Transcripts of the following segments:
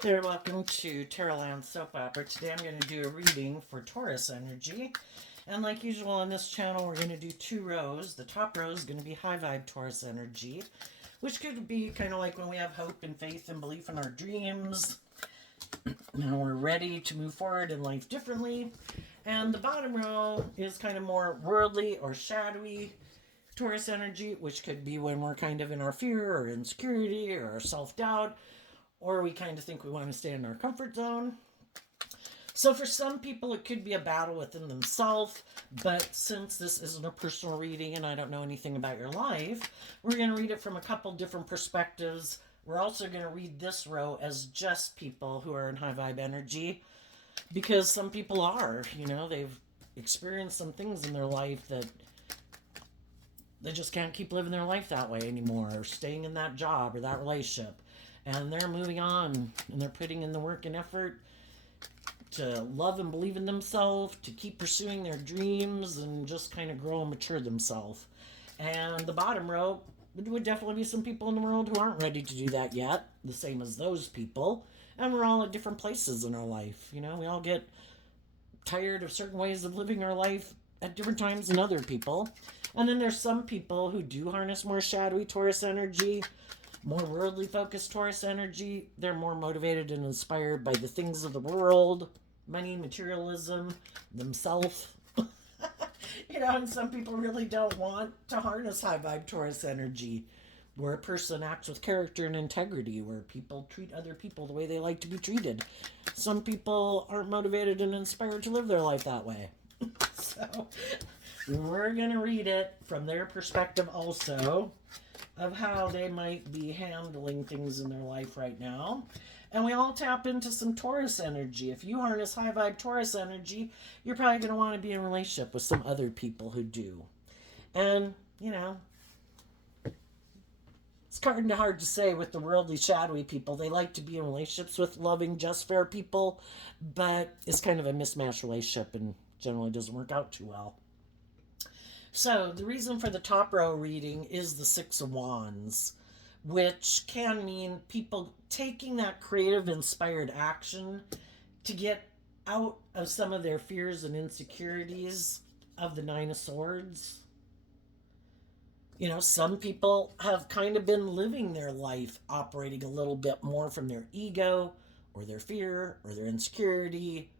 There, welcome to Terraland Soap Opera. Today I'm going to do a reading for Taurus energy. And like usual on this channel, we're going to do two rows. The top row is going to be high vibe Taurus energy, which could be kind of like when we have hope and faith and belief in our dreams. And we're ready to move forward in life differently. And the bottom row is kind of more worldly or shadowy Taurus energy, which could be when we're kind of in our fear or insecurity or our self-doubt, or we kind of think we want to stay in our comfort zone. So for some people, it could be a battle within themselves, but since this isn't a personal reading and I don't know anything about your life, we're going to read it from a couple different perspectives. We're also going to read this row as just people who are in high vibe energy, because some people are, they've experienced some things in their life that they just can't keep living their life that way anymore, or staying in that job or that relationship. And they're moving on and they're putting in the work and effort to love and believe in themselves, to keep pursuing their dreams and just kind of grow and mature themselves. And the bottom row would definitely be some people in the world who aren't ready to do that yet, the same as those people. And we're all at different places in our life. We all get tired of certain ways of living our life at different times than other people. And then there's some people who do harness more shadowy Taurus energy, more worldly focused Taurus energy. They're more motivated and inspired by the things of the world, money, materialism, themselves. And some people really don't want to harness high vibe Taurus energy, where a person acts with character and integrity, where people treat other people the way they like to be treated. Some people aren't motivated and inspired to live their life that way. So we're going to read it from their perspective also, of how they might be handling things in their life right now. And we all tap into some Taurus energy. If you harness high vibe Taurus energy, you're probably going to want to be in a relationship with some other people who do. And, it's kind of hard to say with the worldly, shadowy people. They like to be in relationships with loving, just, fair people, but it's kind of a mismatched relationship and generally doesn't work out too well. So the reason for the top row reading is the Six of Wands, which can mean people taking that creative, inspired action to get out of some of their fears and insecurities of the Nine of Swords. Some people have kind of been living their life operating a little bit more from their ego or their fear or their insecurity,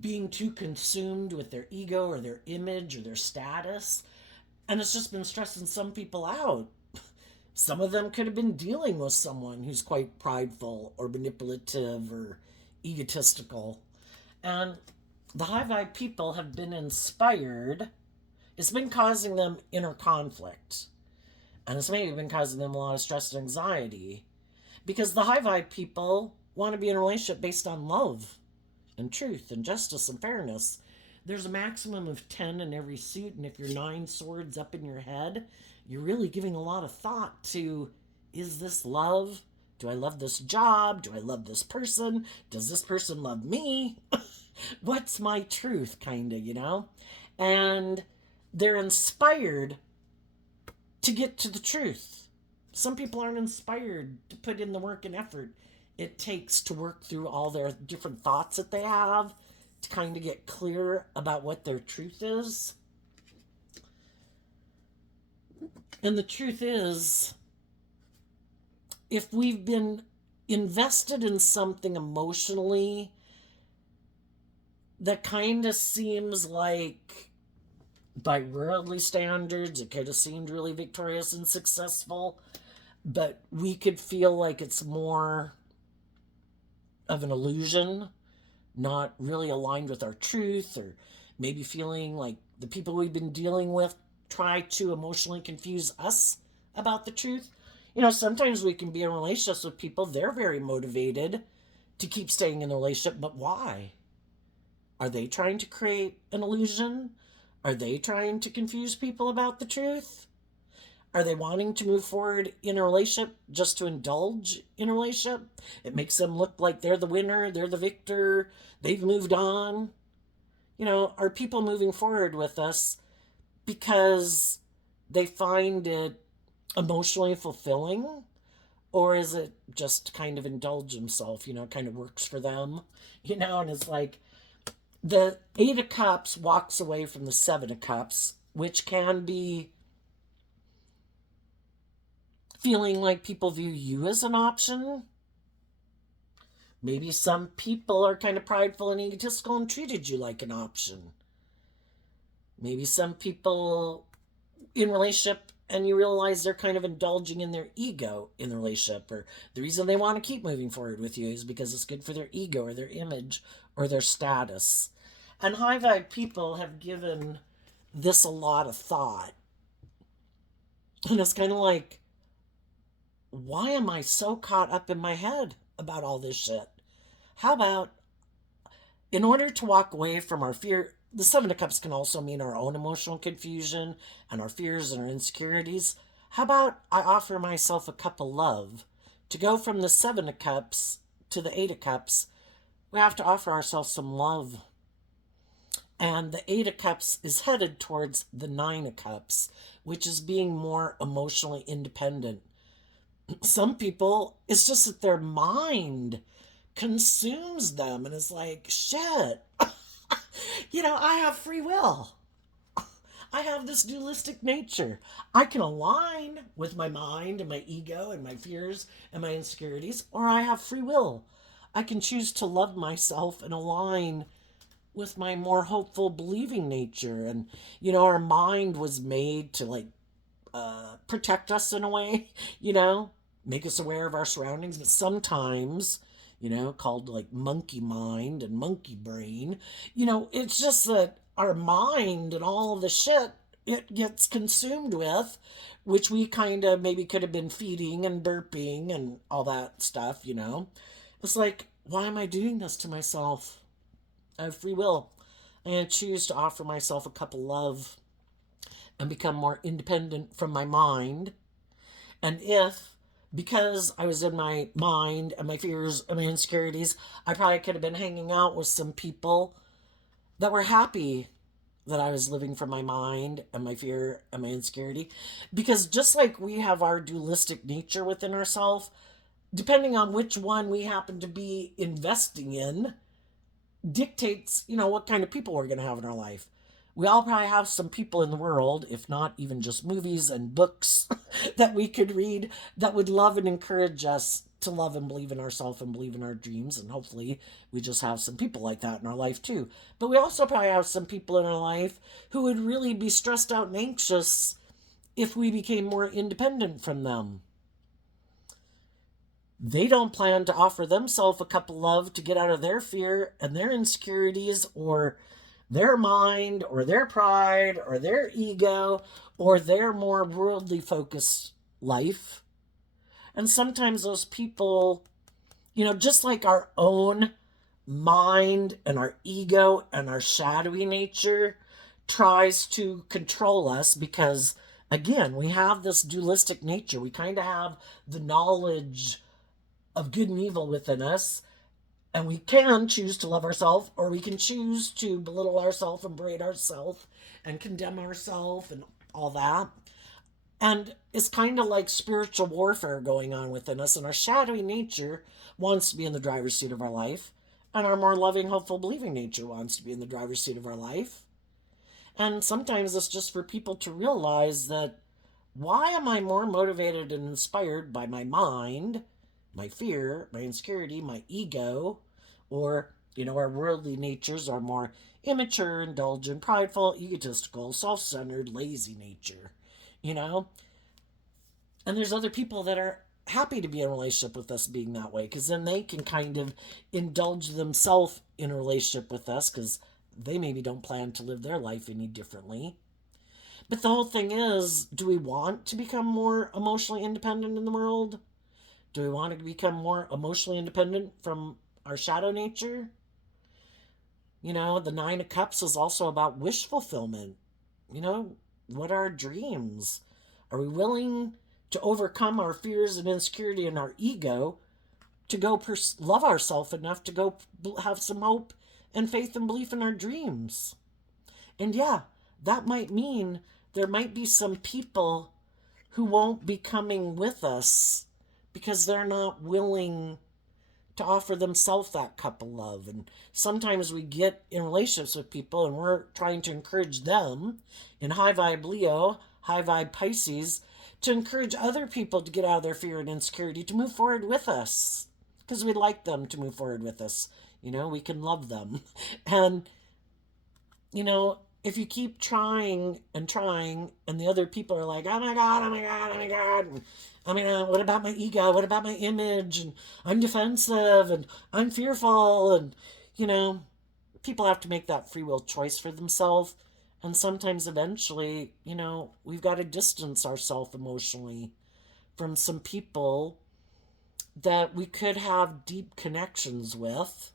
being too consumed with their ego or their image or their status. And it's just been stressing some people out. Some of them could have been dealing with someone who's quite prideful or manipulative or egotistical. And the high vibe people have been inspired. It's been causing them inner conflict. And it's maybe been causing them a lot of stress and anxiety. Because the high vibe people want to be in a relationship based on love and truth and justice and fairness. There's a maximum of 10 in every suit, and if you're 9 swords up in your head, you're really giving a lot of thought to, is this love? Do I love this job? Do I love this person? Does this person love me? What's my truth, kind of, And they're inspired to get to the truth. Some people aren't inspired to put in the work and effort it takes to work through all their different thoughts that they have to kind of get clear about what their truth is. And the truth is, if we've been invested in something emotionally that kind of seems like, by worldly standards, it could have seemed really victorious and successful, but we could feel like it's more of an illusion, not really aligned with our truth, or maybe feeling like the people we've been dealing with try to emotionally confuse us about the truth. Sometimes we can be in relationships with people, they're very motivated to keep staying in the relationship, but why? Are they trying to create an illusion? Are they trying to confuse people about the truth? Are they wanting to move forward in a relationship just to indulge in a relationship? It makes them look like they're the winner, they're the victor, they've moved on. Are people moving forward with us because they find it emotionally fulfilling? Or is it just to kind of indulge himself, kind of works for them, and it's like the Eight of Cups walks away from the Seven of Cups, which can be feeling like people view you as an option. Maybe some people are kind of prideful and egotistical and treated you like an option. Maybe some people in relationship and you realize they're kind of indulging in their ego in the relationship, or the reason they want to keep moving forward with you is because it's good for their ego or their image or their status. And high vibe people have given this a lot of thought. And it's kind of like, why am I so caught up in my head about all this shit? How about, in order to walk away from our fear, the Seven of Cups can also mean our own emotional confusion and our fears and our insecurities. How about I offer myself a cup of love? To go from the Seven of Cups to the Eight of Cups, we have to offer ourselves some love. And the Eight of Cups is headed towards the Nine of Cups, which is being more emotionally independent. Some people, it's just that their mind consumes them and is like, shit, I have free will. I have this dualistic nature. I can align with my mind and my ego and my fears and my insecurities, or I have free will. I can choose to love myself and align with my more hopeful, believing nature. And, our mind was made to protect us in a way, make us aware of our surroundings. But sometimes, called like monkey mind and monkey brain, it's just that our mind and all of the shit it gets consumed with, which we kind of maybe could have been feeding and burping and all that stuff, It's like, why am I doing this to myself? I have free will. And I choose to offer myself a cup of love and become more independent from my mind. And if, because I was in my mind and my fears and my insecurities, I probably could have been hanging out with some people that were happy that I was living from my mind and my fear and my insecurity. Because just like we have our dualistic nature within ourselves, depending on which one we happen to be investing in, dictates, what kind of people we're going to have in our life. We all probably have some people in the world, if not even just movies and books that we could read, that would love and encourage us to love and believe in ourselves and believe in our dreams. And hopefully we just have some people like that in our life too. But we also probably have some people in our life who would really be stressed out and anxious if we became more independent from them. They don't plan to offer themselves a cup of love to get out of their fear and their insecurities or their mind or their pride or their ego or their more worldly focused life. And sometimes those people, just like our own mind and our ego and our shadowy nature tries to control us because, again, we have this dualistic nature. We kind of have the knowledge of good and evil within us, and we can choose to love ourselves, or we can choose to belittle ourselves and berate ourselves and condemn ourselves and all that. And it's kind of like spiritual warfare going on within us, and our shadowy nature wants to be in the driver's seat of our life, and our more loving, hopeful, believing nature wants to be in the driver's seat of our life. And sometimes it's just for people to realize that, why am I more motivated and inspired by my mind, my fear, my insecurity, my ego, or, our worldly natures are more immature, indulgent, prideful, egotistical, self-centered, lazy nature, you know? And there's other people that are happy to be in a relationship with us being that way, because then they can kind of indulge themselves in a relationship with us because they maybe don't plan to live their life any differently. But the whole thing is, do we want to become more emotionally independent in the world? Do we want to become more emotionally independent from our shadow nature? The Nine of Cups is also about wish fulfillment. What are our dreams? Are we willing to overcome our fears and insecurity and our ego to go love ourselves enough to go have some hope and faith and belief in our dreams? And yeah, that might mean there might be some people who won't be coming with us because they're not willing to offer themselves that cup of love. And sometimes we get in relationships with people and we're trying to encourage them in high vibe Leo, high vibe Pisces, to encourage other people to get out of their fear and insecurity to move forward with us because we like them to move forward with us. You know, we can love them. And, you know, if you keep trying and the other people are like, oh my God, oh my God, oh my God. I mean, what about my ego? What about my image? And I'm defensive and I'm fearful. And, you know, people have to make that free will choice for themselves. And sometimes eventually, you know, we've got to distance ourselves emotionally from some people that we could have deep connections with.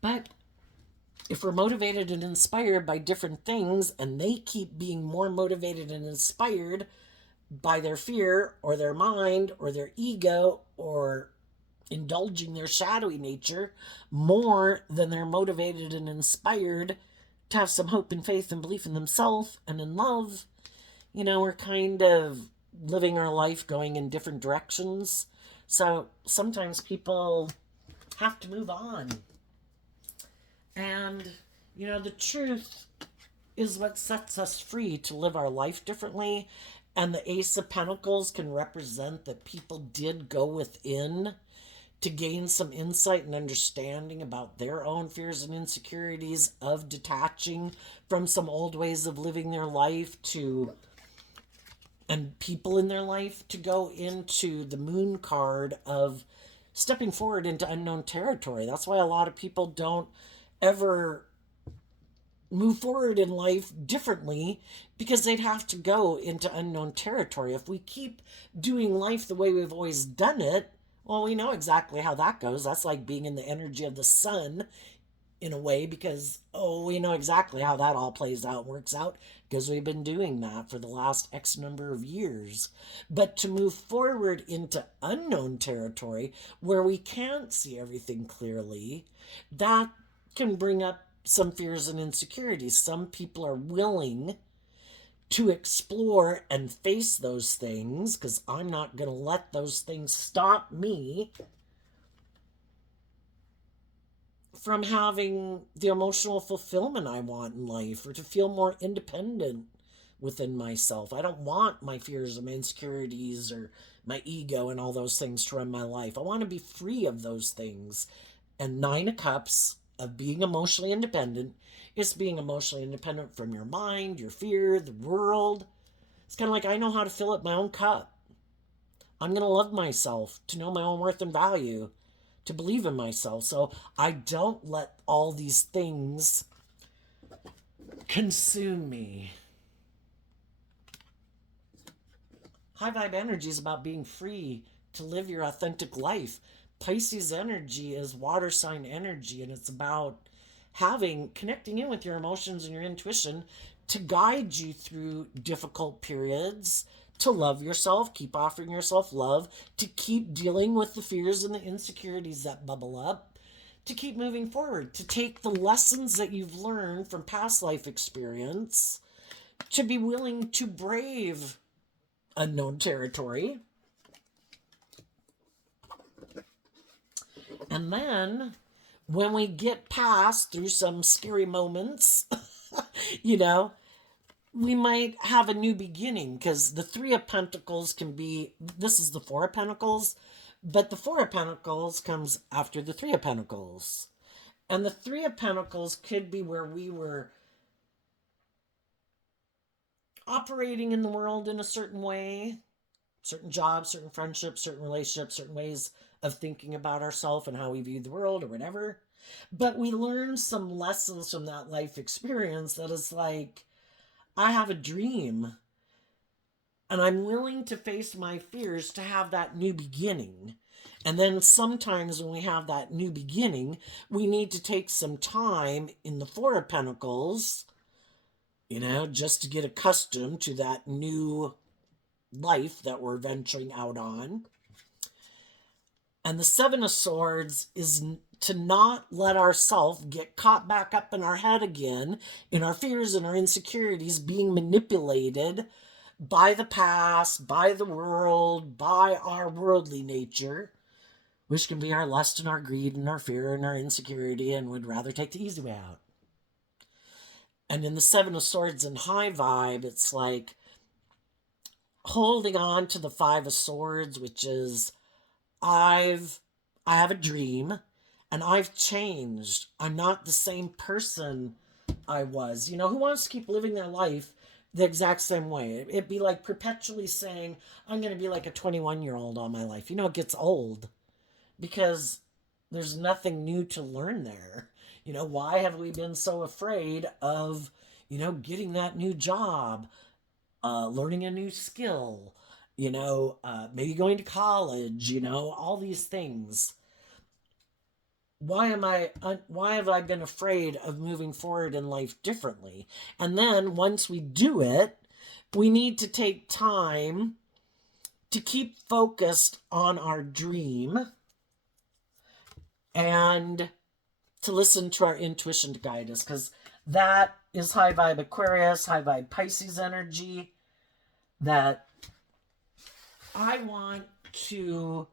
But if we're motivated and inspired by different things and they keep being more motivated and inspired by their fear or their mind or their ego or indulging their shadowy nature more than they're motivated and inspired to have some hope and faith and belief in themselves and in love, you know, we're kind of living our life going in different directions. So sometimes people have to move on. And, you know, the truth is what sets us free to live our life differently. And the Ace of Pentacles can represent that people did go within to gain some insight and understanding about their own fears and insecurities of detaching from some old ways of living their life to and people in their life to go into the moon card of stepping forward into unknown territory. That's why a lot of people don't ever move forward in life differently because they'd have to go into unknown territory. If we keep doing life the way we've always done it, well, we know exactly how that goes. That's like being in the energy of the sun in a way because, oh, we know exactly how that all plays out, works out because we've been doing that for the last X number of years. But to move forward into unknown territory where we can't see everything clearly, that can bring up some fears and insecurities. Some people are willing to explore and face those things because I'm not going to let those things stop me from having the emotional fulfillment I want in life or to feel more independent within myself. I don't want my fears and my insecurities or my ego and all those things to run my life. I want to be free of those things. And Nine of Cups of being emotionally independent is being emotionally independent from your mind, your fear, the world. It's kind of like I know how to fill up my own cup. I'm going to love myself, to know my own worth and value, to believe in myself. So I don't let all these things consume me. High vibe energy is about being free to live your authentic life. Pisces energy is water sign energy, and it's about connecting in with your emotions and your intuition to guide you through difficult periods, to love yourself, keep offering yourself love, to keep dealing with the fears and the insecurities that bubble up, to keep moving forward, to take the lessons that you've learned from past life experience, to be willing to brave unknown territory. And then when we get past through some scary moments, you know, we might have a new beginning because the Three of Pentacles can be, this is the Four of Pentacles, but the Four of Pentacles comes after the Three of Pentacles. And the Three of Pentacles could be where we were operating in the world in a certain way, certain jobs, certain friendships, certain relationships, certain ways of thinking about ourselves and how we view the world or whatever. But we learned some lessons from that life experience that is like, I have a dream and I'm willing to face my fears to have that new beginning. And then sometimes when we have that new beginning, we need to take some time in the Four of Pentacles, you know, just to get accustomed to that new life that we're venturing out on. And the Seven of Swords is to not let ourselves get caught back up in our head again, in our fears and our insecurities, being manipulated by the past, by the world, by our worldly nature, which can be our lust and our greed and our fear and our insecurity, and would rather take the easy way out. And in the Seven of Swords and high vibe, it's like holding on to the Five of Swords, which is I've I have a dream and I've changed. I'm not the same person I was. You know, who wants to keep living their life the exact same way? It'd be like perpetually saying, I'm going to be like a 21-year-old all my life. You know, it gets old because there's nothing new to learn there. You know, why have we been so afraid of, getting that new job, learning a new skill, maybe going to college, all these things. Why have I been afraid of moving forward in life differently? And then once we do it, we need to take time to keep focused on our dream and to listen to our intuition to guide us, because that is high vibe Aquarius, high vibe Pisces energy, that I want to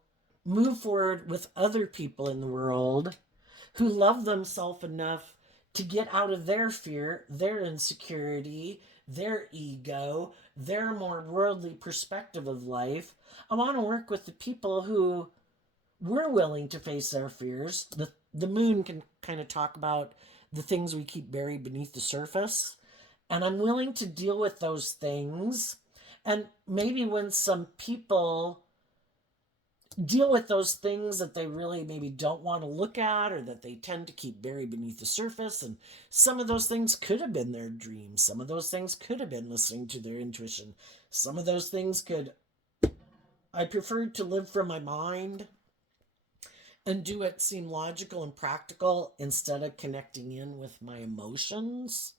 move forward with other people in the world who love themselves enough to get out of their fear, their insecurity, their ego, their more worldly perspective of life. I want to work with the people who we're willing to face our fears. The moon can kind of talk about the things we keep buried beneath the surface. And I'm willing to deal with those things. And maybe when some people deal with those things that they really maybe don't want to look at or that they tend to keep buried beneath the surface, and some of those things could have been their dreams. Some of those things could have been listening to their intuition. Some of those things I preferred to live from my mind and do it seem logical and practical instead of connecting in with my emotions.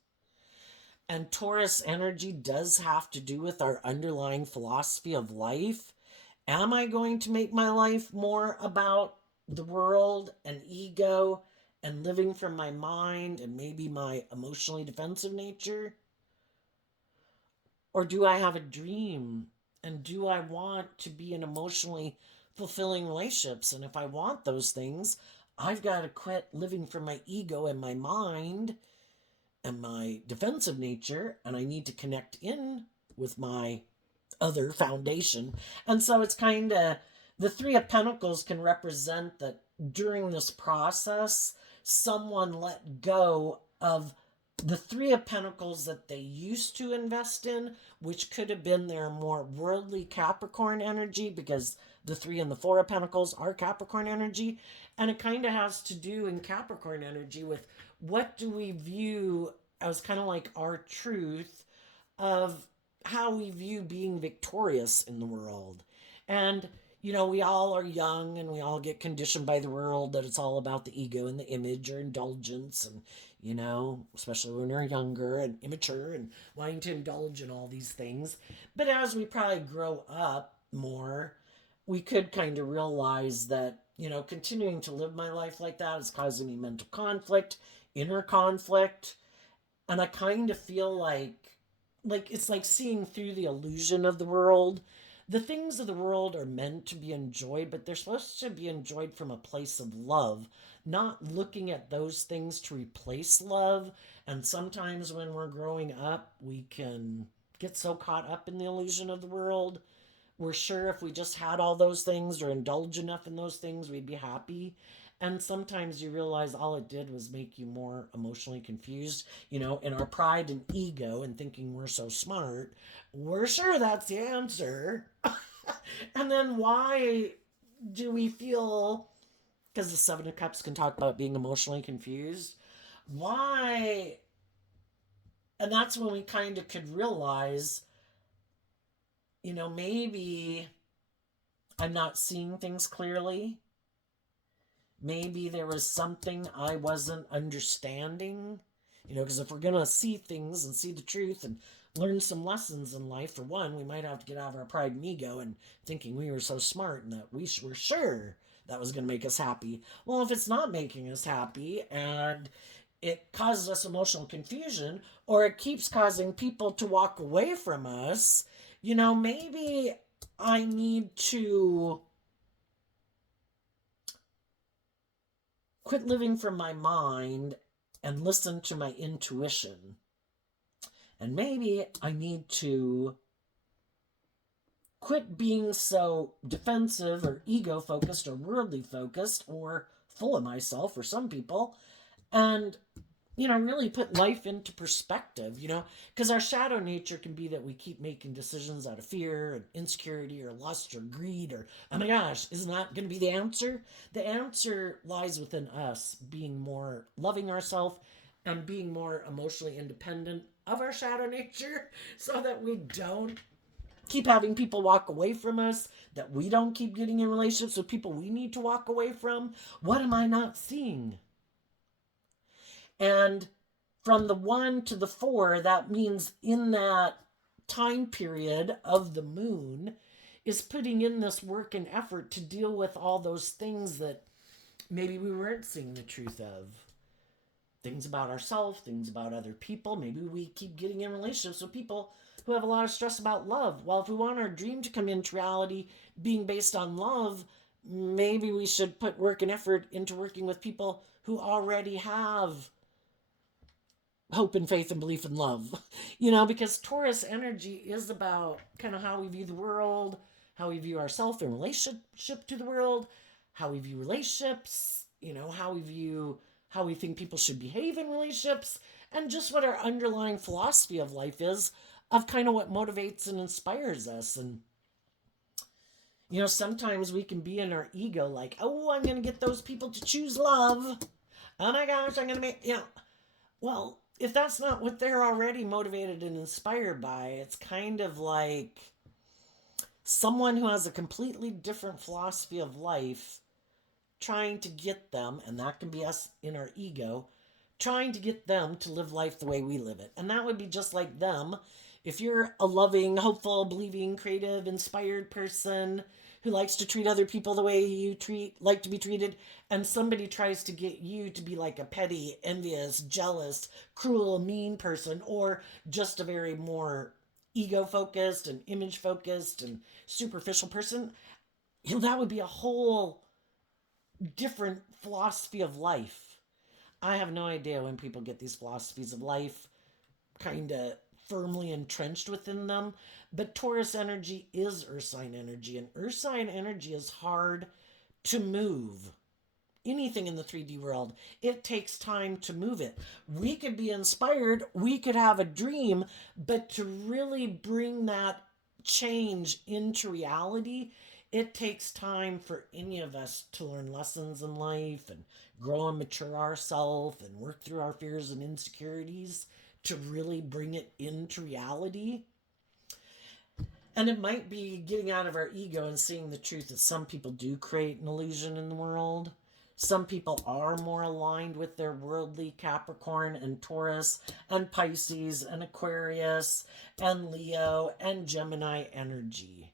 And Taurus energy does have to do with our underlying philosophy of life. Am I going to make my life more about the world and ego and living from my mind and maybe my emotionally defensive nature? Or do I have a dream? And do I want to be in emotionally fulfilling relationships? And if I want those things, I've got to quit living from my ego and my mind and my defensive nature, and I need to connect in with my other foundation. And so it's kind of the Three of Pentacles can represent that during this process, someone let go of the Three of Pentacles that they used to invest in, which could have been their more worldly Capricorn energy, because the Three and the Four of Pentacles are Capricorn energy. And it kind of has to do in Capricorn energy with what do we view as kind of like our truth of how we view being victorious in the world. And, we all are young and we all get conditioned by the world that it's all about the ego and the image or indulgence. And, especially when we're younger and immature and wanting to indulge in all these things. But as we probably grow up more, we could kind of realize that, continuing to live my life like that is causing me mental conflict, inner conflict. And I kind of feel like it's like seeing through the illusion of the world. The things of the world are meant to be enjoyed, but they're supposed to be enjoyed from a place of love, not looking at those things to replace love. And sometimes when we're growing up, we can get so caught up in the illusion of the world. We're sure if we just had all those things or indulge enough in those things, we'd be happy. And sometimes you realize all it did was make you more emotionally confused. In our pride and ego and thinking we're so smart, we're sure that's the answer. And then why do we feel, because the Seven of Cups can talk about being emotionally confused, why? And that's when we kind of could realize, maybe I'm not seeing things clearly. Maybe there was something I wasn't understanding. Because if we're going to see things and see the truth and learn some lessons in life, for one, we might have to get out of our pride and ego and thinking we were so smart and that we were sure that was going to make us happy. Well, if it's not making us happy and it causes us emotional confusion, or it keeps causing people to walk away from us, Maybe I need to quit living from my mind and listen to my intuition. And maybe I need to quit being so defensive or ego focused or worldly focused or full of myself for some people, and really put life into perspective, because our shadow nature can be that we keep making decisions out of fear and insecurity or lust or greed or, oh my gosh, isn't that going to be the answer? The answer lies within us being more loving ourselves and being more emotionally independent of our shadow nature so that we don't keep having people walk away from us, that we don't keep getting in relationships with people we need to walk away from. What am I not seeing? And from the 1 to the 4, that means in that time period of the moon is putting in this work and effort to deal with all those things that maybe we weren't seeing the truth of. Things about ourselves, things about other people. Maybe we keep getting in relationships with people who have a lot of stress about love. Well, if we want our dream to come into reality being based on love, maybe we should put work and effort into working with people who already have hope and faith and belief and love. Because Taurus energy is about kind of how we view the world, how we view ourselves in relationship to the world, how we view relationships, how we think people should behave in relationships, and just what our underlying philosophy of life is, of kind of what motivates and inspires us. And sometimes we can be in our ego like, oh, I'm going to get those people to choose love. Oh my gosh, I'm going to make, well, if that's not what they're already motivated and inspired by, it's kind of like someone who has a completely different philosophy of life trying to get them, and that can be us in our ego, trying to get them to live life the way we live it. And that would be just like them. If you're a loving, hopeful, believing, creative, inspired person who likes to treat other people the way you like to be treated, and somebody tries to get you to be like a petty, envious, jealous, cruel, mean person, or just a very more ego focused and image focused and superficial person, that would be a whole different philosophy of life. I have no idea when people get these philosophies of life kind of firmly entrenched within them. But Taurus energy is Earth sign energy, and Earth sign energy is hard to move. Anything in the 3D world, it takes time to move it. We could be inspired, we could have a dream, but to really bring that change into reality, it takes time for any of us to learn lessons in life and grow and mature ourselves and work through our fears and insecurities to really bring it into reality. And it might be getting out of our ego and seeing the truth that some people do create an illusion in the world. Some people are more aligned with their worldly Capricorn and Taurus and Pisces and Aquarius and Leo and Gemini energy.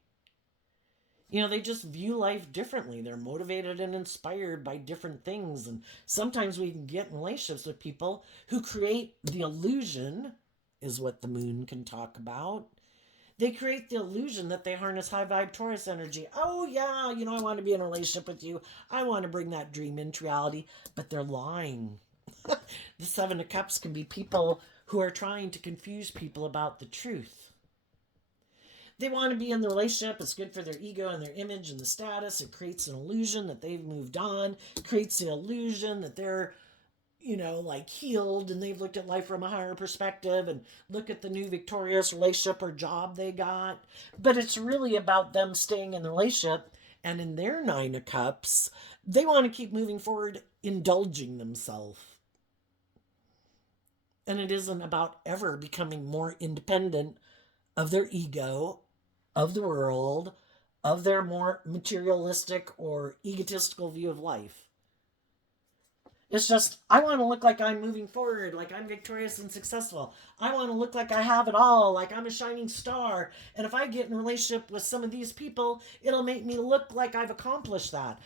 They just view life differently. They're motivated and inspired by different things. And sometimes we can get in relationships with people who create the illusion, is what the moon can talk about. They create the illusion that they harness high vibe Taurus energy. Oh, yeah, I want to be in a relationship with you. I want to bring that dream into reality. But they're lying. The 7 of Cups can be people who are trying to confuse people about the truth. They want to be in the relationship. It's good for their ego and their image and the status. It creates an illusion that they've moved on. It creates the illusion that they're like healed and they've looked at life from a higher perspective and look at the new victorious relationship or job they got. But it's really about them staying in the relationship, and in their 9 of Cups, they want to keep moving forward, indulging themselves. And it isn't about ever becoming more independent of their ego, of the world, of their more materialistic or egotistical view of life. It's just, I want to look like I'm moving forward, like I'm victorious and successful. I want to look like I have it all, like I'm a shining star. And if I get in a relationship with some of these people, it'll make me look like I've accomplished that.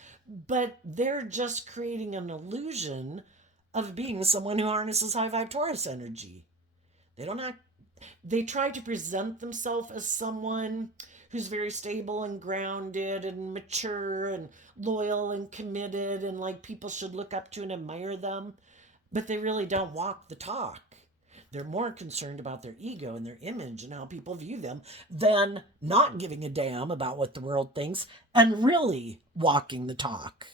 But they're just creating an illusion of being someone who harnesses high vibe Taurus energy. They don't act, They try to present themselves as someone who's very stable and grounded and mature and loyal and committed and like people should look up to and admire them, but they really don't walk the talk. They're more concerned about their ego and their image and how people view them than not giving a damn about what the world thinks and really walking the talk.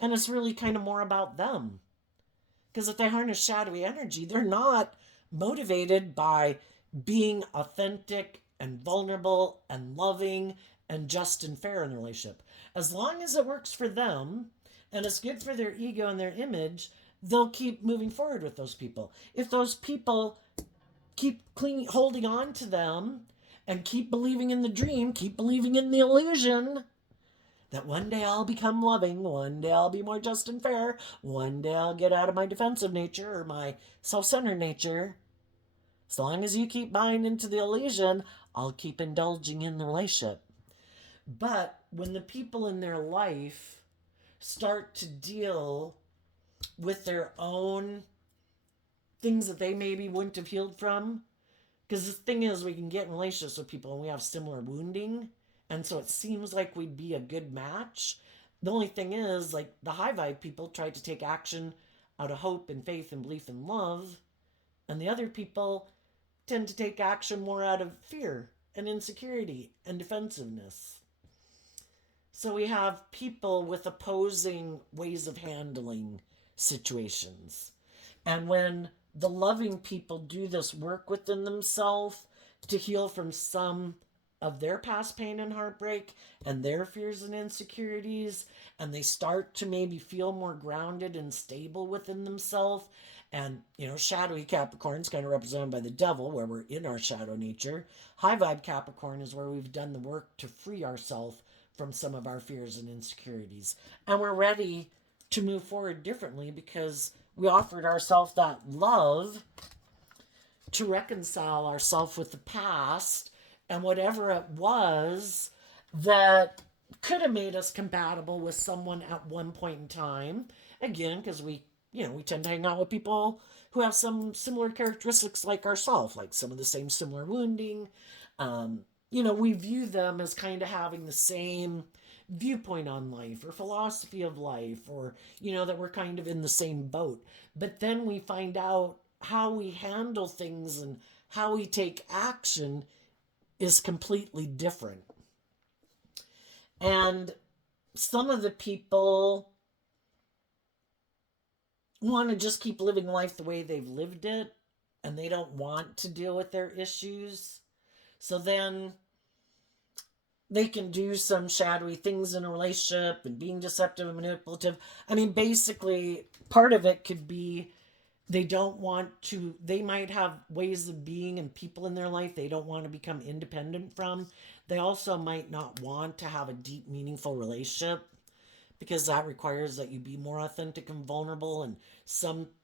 And it's really kind of more about them. Because if they harness shadowy energy, they're not motivated by being authentic and vulnerable and loving and just and fair in the relationship. As long as it works for them and it's good for their ego and their image, they'll keep moving forward with those people. If those people keep holding on to them and keep believing in the dream, keep believing in the illusion that one day I'll become loving, one day I'll be more just and fair, one day I'll get out of my defensive nature or my self-centered nature. As long as you keep buying into the illusion, I'll keep indulging in the relationship. But when the people in their life start to deal with their own things that they maybe wouldn't have healed from, because the thing is, we can get in relationships with people and we have similar wounding, and so it seems like we'd be a good match. The only thing is, like, the high vibe people try to take action out of hope and faith and belief and love, and the other people tend to take action more out of fear and insecurity and defensiveness. So we have people with opposing ways of handling situations. And when the loving people do this work within themselves to heal from some of their past pain and heartbreak and their fears and insecurities, and they start to maybe feel more grounded and stable within themselves. And, shadowy Capricorn is kind of represented by the devil, where we're in our shadow nature. High vibe Capricorn is where we've done the work to free ourselves from some of our fears and insecurities. And we're ready to move forward differently because we offered ourselves that love to reconcile ourselves with the past and whatever it was that could have made us compatible with someone at one point in time. Again, because we tend to hang out with people who have some similar characteristics like ourselves, like some of the same similar wounding. We view them as kind of having the same viewpoint on life or philosophy of life, or, that we're kind of in the same boat. But then we find out how we handle things and how we take action is completely different. And some of the people want to just keep living life the way they've lived it, and they don't want to deal with their issues. So then they can do some shadowy things in a relationship and being deceptive and manipulative. I mean, basically, part of it could be they might have ways of being and people in their life they don't want to become independent from. They also might not want to have a deep, meaningful relationship because that requires that you be more authentic and vulnerable. And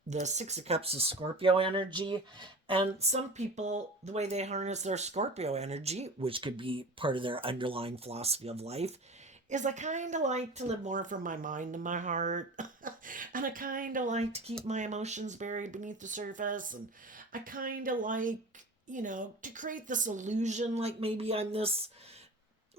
the Six of Cups is Scorpio energy. And some people, the way they harness their Scorpio energy, which could be part of their underlying philosophy of life, is I kind of like to live more from my mind and my heart. And I kind of like to keep my emotions buried beneath the surface. And I kind of like, to create this illusion like maybe I'm this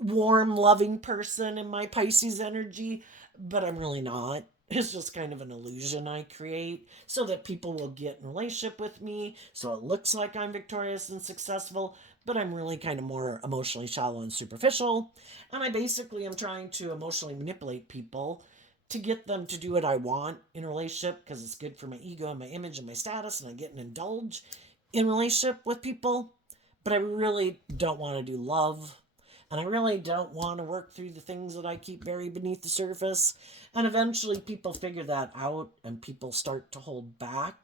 warm, loving person in my Pisces energy, but I'm really not. It's just kind of an illusion I create so that people will get in a relationship with me, so it looks like I'm victorious and successful, but I'm really kind of more emotionally shallow and superficial. And I basically am trying to emotionally manipulate people to get them to do what I want in a relationship because it's good for my ego and my image and my status, and I get and indulge in relationship with people. But I really don't want to do love. And I really don't want to work through the things that I keep buried beneath the surface. And eventually people figure that out and people start to hold back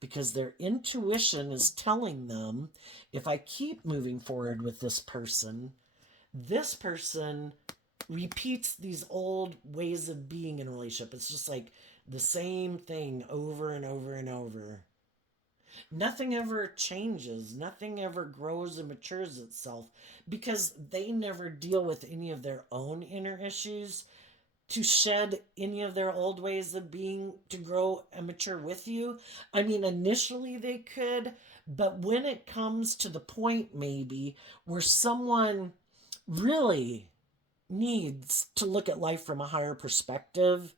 because their intuition is telling them, if I keep moving forward with this person repeats these old ways of being in a relationship. It's just like the same thing over and over and over. Nothing ever changes. Nothing ever grows and matures itself because they never deal with any of their own inner issues. to shed any of their old ways of being to grow and mature with you. I mean, initially they could, but when it comes to the point maybe where someone really needs to look at life from a higher perspective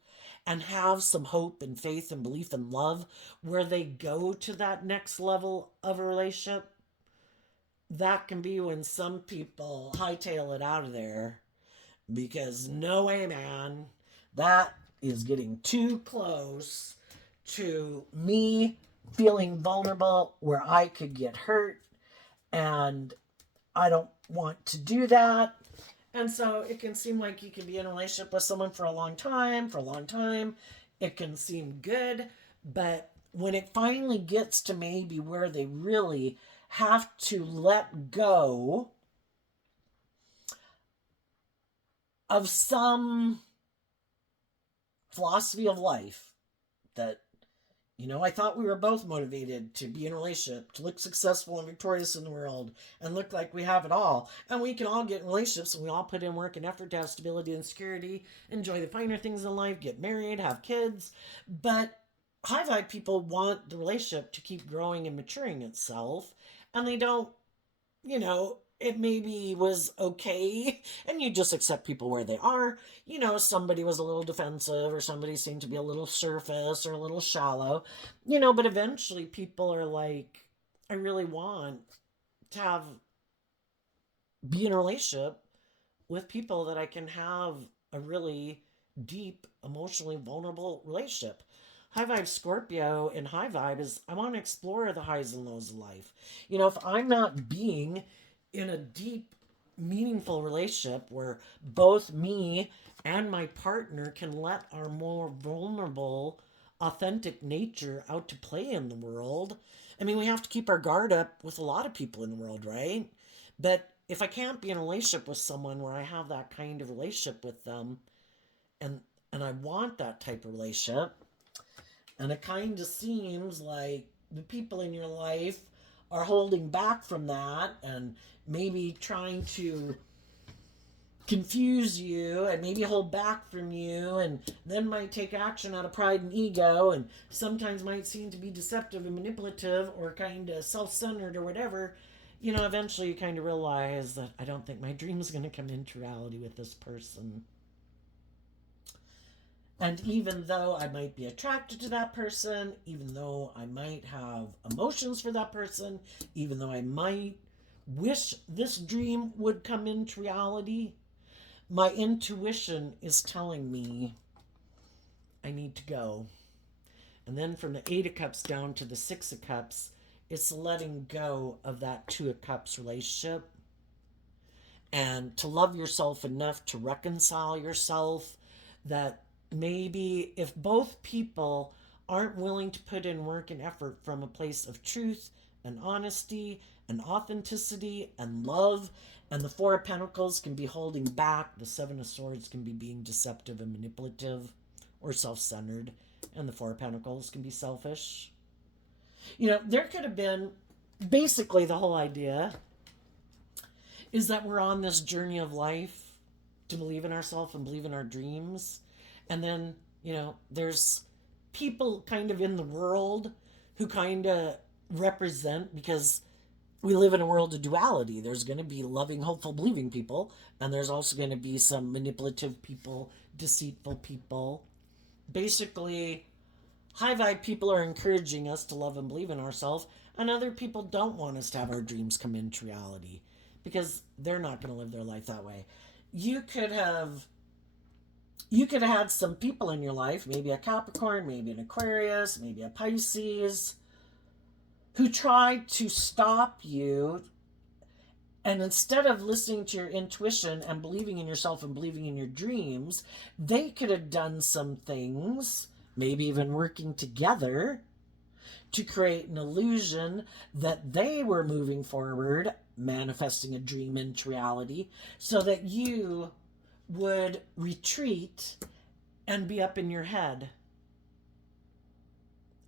and have some hope and faith and belief and love where they go to that next level of a relationship, that can be when some people hightail it out of there because no way, man, that is getting too close to me feeling vulnerable where I could get hurt, and I don't want to do that. And so it can seem like you can be in a relationship with someone for a long time, It can seem good, but when it finally gets to maybe where they really have to let go of some philosophy of life that, I thought we were both motivated to be in a relationship, to look successful and victorious in the world, and look like we have it all. And we can all get in relationships, and we all put in work and effort to have stability and security, enjoy the finer things in life, get married, have kids. But high vibe people want the relationship to keep growing and maturing itself, and they don't, it maybe was okay, and you just accept people where they are. Somebody was a little defensive, or somebody seemed to be a little surface or a little shallow, but eventually people are like, I really want to be in a relationship with people that I can have a really deep, emotionally vulnerable relationship. High vibe Scorpio and high vibe is I want to explore the highs and lows of life. If I'm not being in a deep, meaningful relationship where both me and my partner can let our more vulnerable, authentic nature out to play in the world. I mean, we have to keep our guard up with a lot of people in the world, right? But if I can't be in a relationship with someone where I have that kind of relationship with them, and I want that type of relationship, and it kind of seems like the people in your life are holding back from that and maybe trying to confuse you and maybe hold back from you, and then might take action out of pride and ego, and sometimes might seem to be deceptive and manipulative or kind of self-centered or whatever. Eventually you kind of realize that I don't think my dream is going to come into reality with this person. And even though I might be attracted to that person, even though I might have emotions for that person, even though I might wish this dream would come into reality, my intuition is telling me I need to go. And then from the Eight of Cups down to the Six of Cups, it's letting go of that Two of Cups relationship and to love yourself enough to reconcile yourself that maybe if both people aren't willing to put in work and effort from a place of truth and honesty and authenticity and love, and the Four of Pentacles can be holding back, the Seven of Swords can be being deceptive and manipulative or self-centered, and the Four of Pentacles can be selfish. There could have been basically the whole idea is that we're on this journey of life to believe in ourselves and believe in our dreams. And then, there's people kind of in the world who kind of represent, because we live in a world of duality. There's going to be loving, hopeful, believing people, and there's also going to be some manipulative people, deceitful people. Basically, high vibe people are encouraging us to love and believe in ourselves, and other people don't want us to have our dreams come into reality because they're not going to live their life that way. You could have had some people in your life, maybe a Capricorn, maybe an Aquarius, maybe a Pisces, who tried to stop you. And instead of listening to your intuition and believing in yourself and believing in your dreams, they could have done some things, maybe even working together, to create an illusion that they were moving forward, manifesting a dream into reality, so that you would retreat and be up in your head.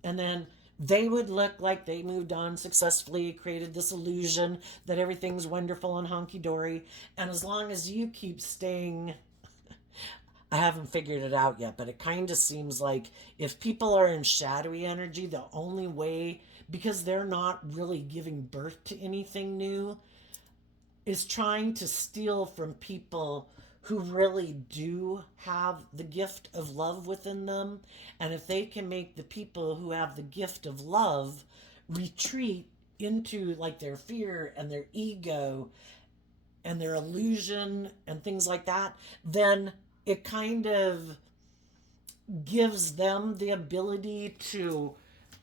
And then they would look like they moved on successfully, created this illusion that everything's wonderful and honky-dory. And as long as you keep staying I haven't figured it out yet, but it kind of seems like if people are in shadowy energy, the only way, because they're not really giving birth to anything new, is trying to steal from people who really do have the gift of love within them. And if they can make the people who have the gift of love retreat into like their fear and their ego and their illusion and things like that, then it kind of gives them the ability to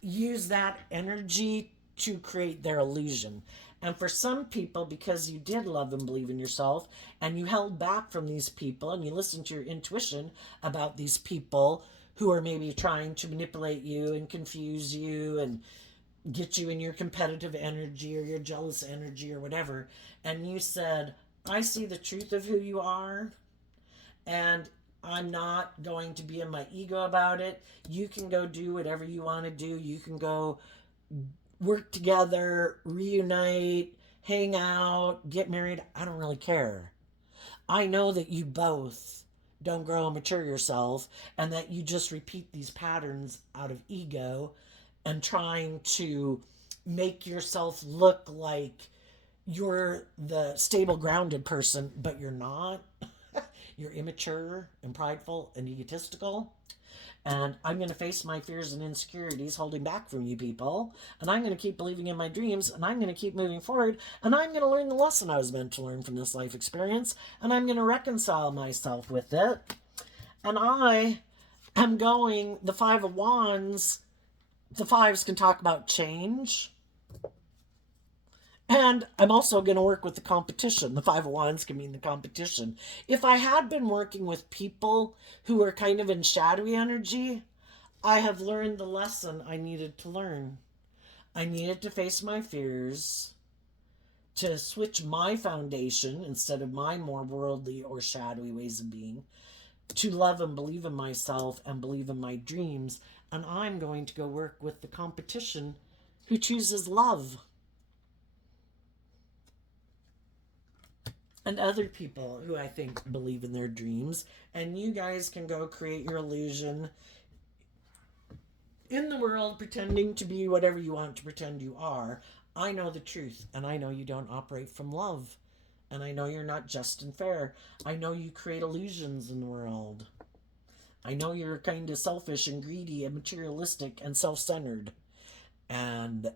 use that energy to create their illusion. And for some people, because you did love and believe in yourself and you held back from these people and you listened to your intuition about these people who are maybe trying to manipulate you and confuse you and get you in your competitive energy or your jealous energy or whatever, and you said, I see the truth of who you are, and I'm not going to be in my ego about it. You can go do whatever you want to do. You can go work together, reunite, hang out, get married. I don't really care. I know that you both don't grow and mature yourself, and that you just repeat these patterns out of ego and trying to make yourself look like you're the stable, grounded person, but you're not. You're immature and prideful and egotistical. And I'm going to face my fears and insecurities holding back from you people. And I'm going to keep believing in my dreams. And I'm going to keep moving forward. And I'm going to learn the lesson I was meant to learn from this life experience. And I'm going to reconcile myself with it. And I am going, the Five of Wands, the fives can talk about change. And I'm also going to work with the competition. The Five of Wands can mean the competition. If I had been working with people who are kind of in shadowy energy, I have learned the lesson I needed to learn. I needed to face my fears, to switch my foundation instead of my more worldly or shadowy ways of being, to love and believe in myself and believe in my dreams. And I'm going to go work with the competition who chooses love. And other people who I think believe in their dreams. And you guys can go create your illusion in the world, pretending to be whatever you want to pretend you are. I know the truth, and I know you don't operate from love. And I know you're not just and fair. I know you create illusions in the world. I know you're kind of selfish and greedy and materialistic and self-centered. And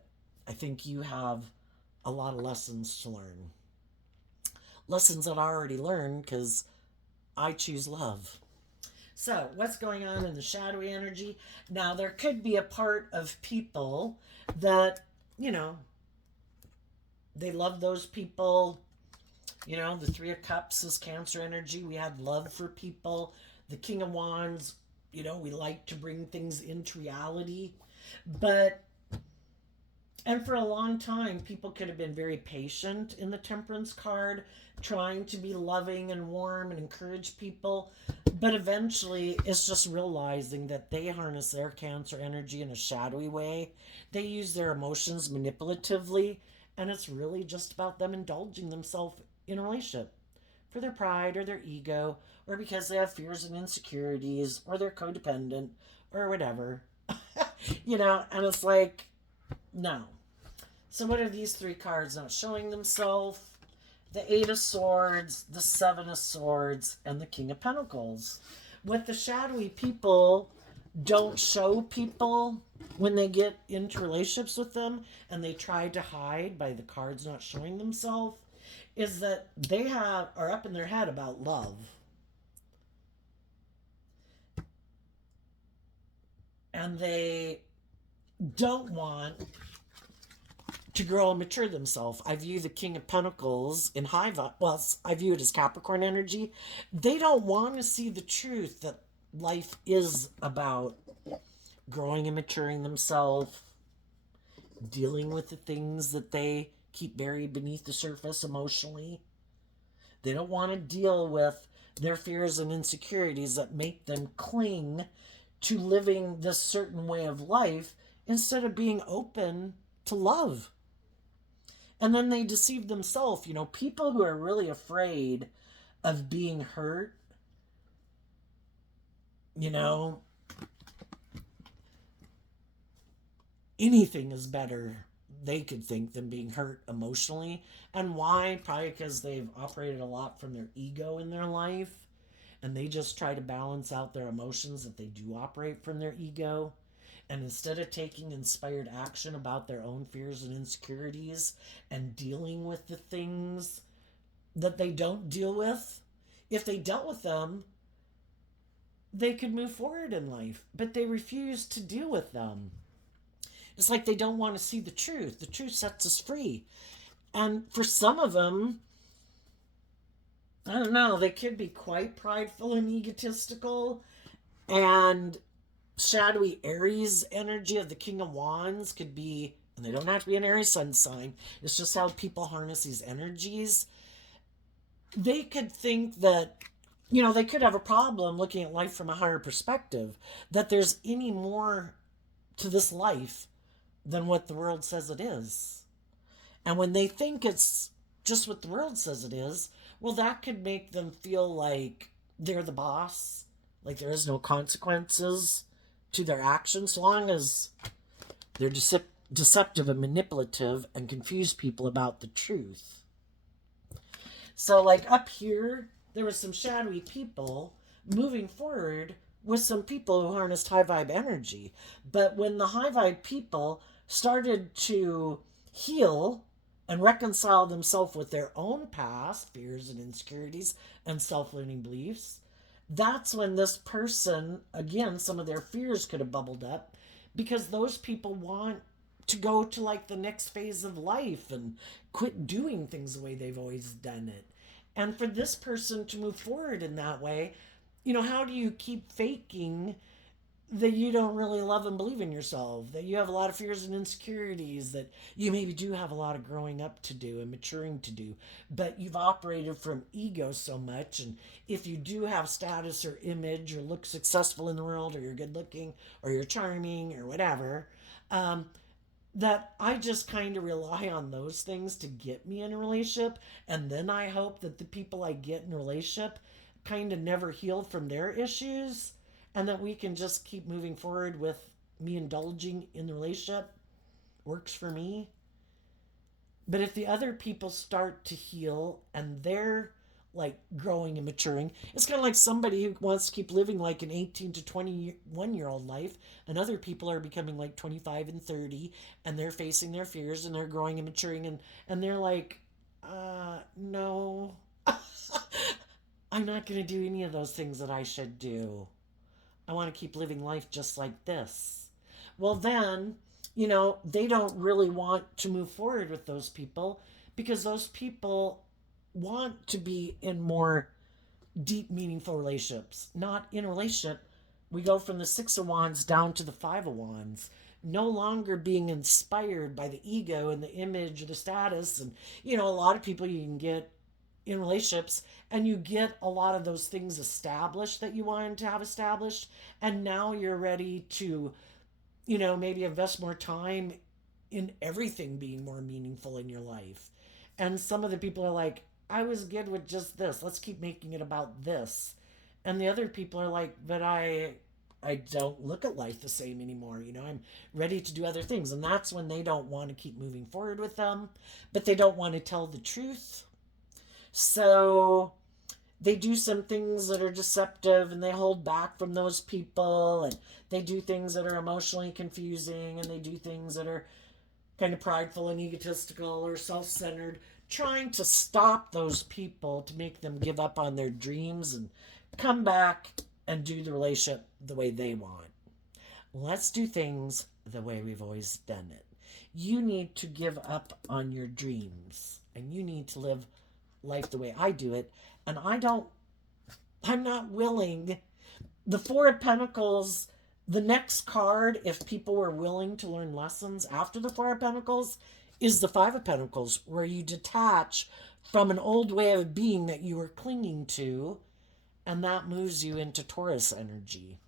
I think you have a lot of lessons to learn. Lessons that I already learned because I choose love. So, what's going on in the shadowy energy? Now, there could be a part of people that, they love those people. The Three of Cups is Cancer energy. We have love for people. The King of Wands, we like to bring things into reality. And for a long time, people could have been very patient in the Temperance card, trying to be loving and warm and encourage people. But eventually, it's just realizing that they harness their Cancer energy in a shadowy way. They use their emotions manipulatively. And it's really just about them indulging themselves in a relationship for their pride or their ego, or because they have fears and insecurities, or they're codependent, or whatever. And it's like, no. So what are these three cards not showing themselves? The Eight of Swords, the Seven of Swords, and the King of Pentacles. What the shadowy people don't show people when they get into relationships with them, and they try to hide by the cards not showing themselves, is that they are up in their head about love. And they don't want to grow and mature themselves. I view the King of Pentacles in I view it as Capricorn energy. They don't want to see the truth that life is about growing and maturing themselves, dealing with the things that they keep buried beneath the surface emotionally. They don't want to deal with their fears and insecurities that make them cling to living this certain way of life instead of being open to love. And then they deceive themselves. People who are really afraid of being hurt You know, anything is better, they could think, than being hurt emotionally. And why? Probably because they've operated a lot from their ego in their life, and they just try to balance out their emotions that they do operate from their ego. And instead of taking inspired action about their own fears and insecurities and dealing with the things that they don't deal with, if they dealt with them, they could move forward in life, but they refuse to deal with them. It's like they don't want to see the truth. The truth sets us free. And for some of them, I don't know, they could be quite prideful and egotistical. And shadowy Aries energy of the King of Wands could be, and they don't have to be an Aries sun sign, it's just how people harness these energies. They could think that, they could have a problem looking at life from a higher perspective, that there's any more to this life than what the world says it is. And when they think it's just what the world says it is, well, that could make them feel like they're the boss, like there is no consequences to their actions, so long as they're deceptive and manipulative and confuse people about the truth. So, like up here, there was some shadowy people moving forward with some people who harnessed high vibe energy. But when the high vibe people started to heal and reconcile themselves with their own past fears and insecurities and self-limiting beliefs, that's when this person, again, some of their fears could have bubbled up, because those people want to go to like the next phase of life and quit doing things the way they've always done it. And for this person to move forward in that way, how do you keep faking that you don't really love and believe in yourself, that you have a lot of fears and insecurities, that you maybe do have a lot of growing up to do and maturing to do, but you've operated from ego so much. And if you do have status or image or look successful in the world, or you're good looking or you're charming or whatever, that I just kind of rely on those things to get me in a relationship. And then I hope that the people I get in a relationship kind of never heal from their issues, and that we can just keep moving forward with me indulging in the relationship works for me. But if the other people start to heal and they're like growing and maturing, it's kind of like somebody who wants to keep living like an 18 to 21-year-old life, and other people are becoming like 25 and 30, and they're facing their fears and they're growing and maturing, and they're like, no, I'm not going to do any of those things that I should do. I want to keep living life just like this. Well, then, they don't really want to move forward with those people, because those people want to be in more deep, meaningful relationships. Not in a relationship. We go from the Six of Wands down to the Five of Wands. No longer being inspired by the ego and the image or the status. And, a lot of people you can get in relationships, and you get a lot of those things established that you wanted to have established, and now you're ready to maybe invest more time in everything being more meaningful in your life. And some of the people are like, I was good with just this, let's keep making it about this. And the other people are like, but I don't look at life the same anymore. I'm ready to do other things. And that's when they don't want to keep moving forward with them, but they don't want to tell the truth. So they do some things that are deceptive, and they hold back from those people, and they do things that are emotionally confusing, and they do things that are kind of prideful and egotistical or self-centered, trying to stop those people to make them give up on their dreams and come back and do the relationship the way they want. Let's do things the way we've always done it. You need to give up on your dreams, and you need to live life the way I do it. And I'm not willing. The Four of Pentacles, the next card, if people were willing to learn lessons after the Four of Pentacles, is the Five of Pentacles, where you detach from an old way of being that you were clinging to, and that moves you into Taurus energy.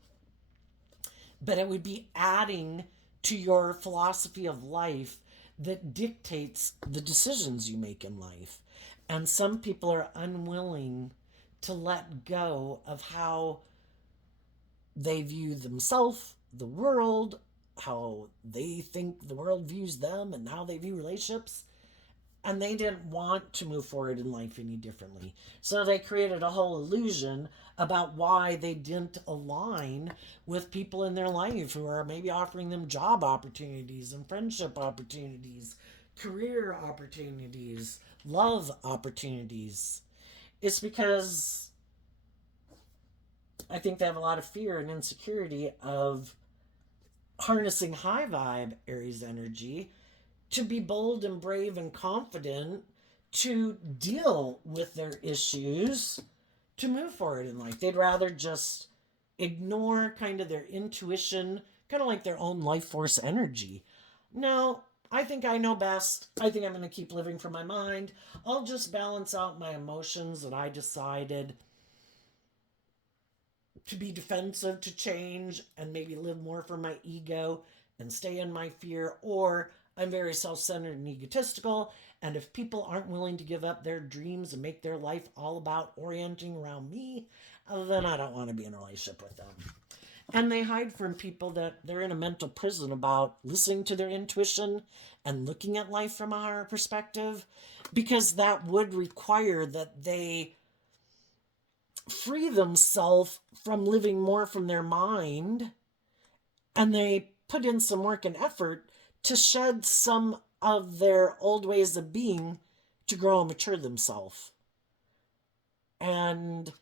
But it would be adding to your philosophy of life that dictates the decisions you make in life. And some people are unwilling to let go of how they view themselves, the world, how they think the world views them, and how they view relationships. And they didn't want to move forward in life any differently. So they created a whole illusion about why they didn't align with people in their life who are maybe offering them job opportunities and friendship opportunities, career opportunities, love opportunities. It's because I think they have a lot of fear and insecurity of harnessing high vibe Aries energy to be bold and brave and confident to deal with their issues to move forward in life. They'd rather just ignore kind of their intuition, kind of like their own life force energy. No, I think I know best. I think I'm going to keep living from my mind. I'll just balance out my emotions that I decided to be defensive, to change, and maybe live more for my ego and stay in my fear, or I'm very self centered and egotistical. And if people aren't willing to give up their dreams and make their life all about orienting around me, then I don't want to be in a relationship with them. And they hide from people that they're in a mental prison about listening to their intuition and looking at life from a higher perspective, because that would require that they free themselves from living more from their mind, and they put in some work and effort to shed some of their old ways of being to grow and mature themselves. And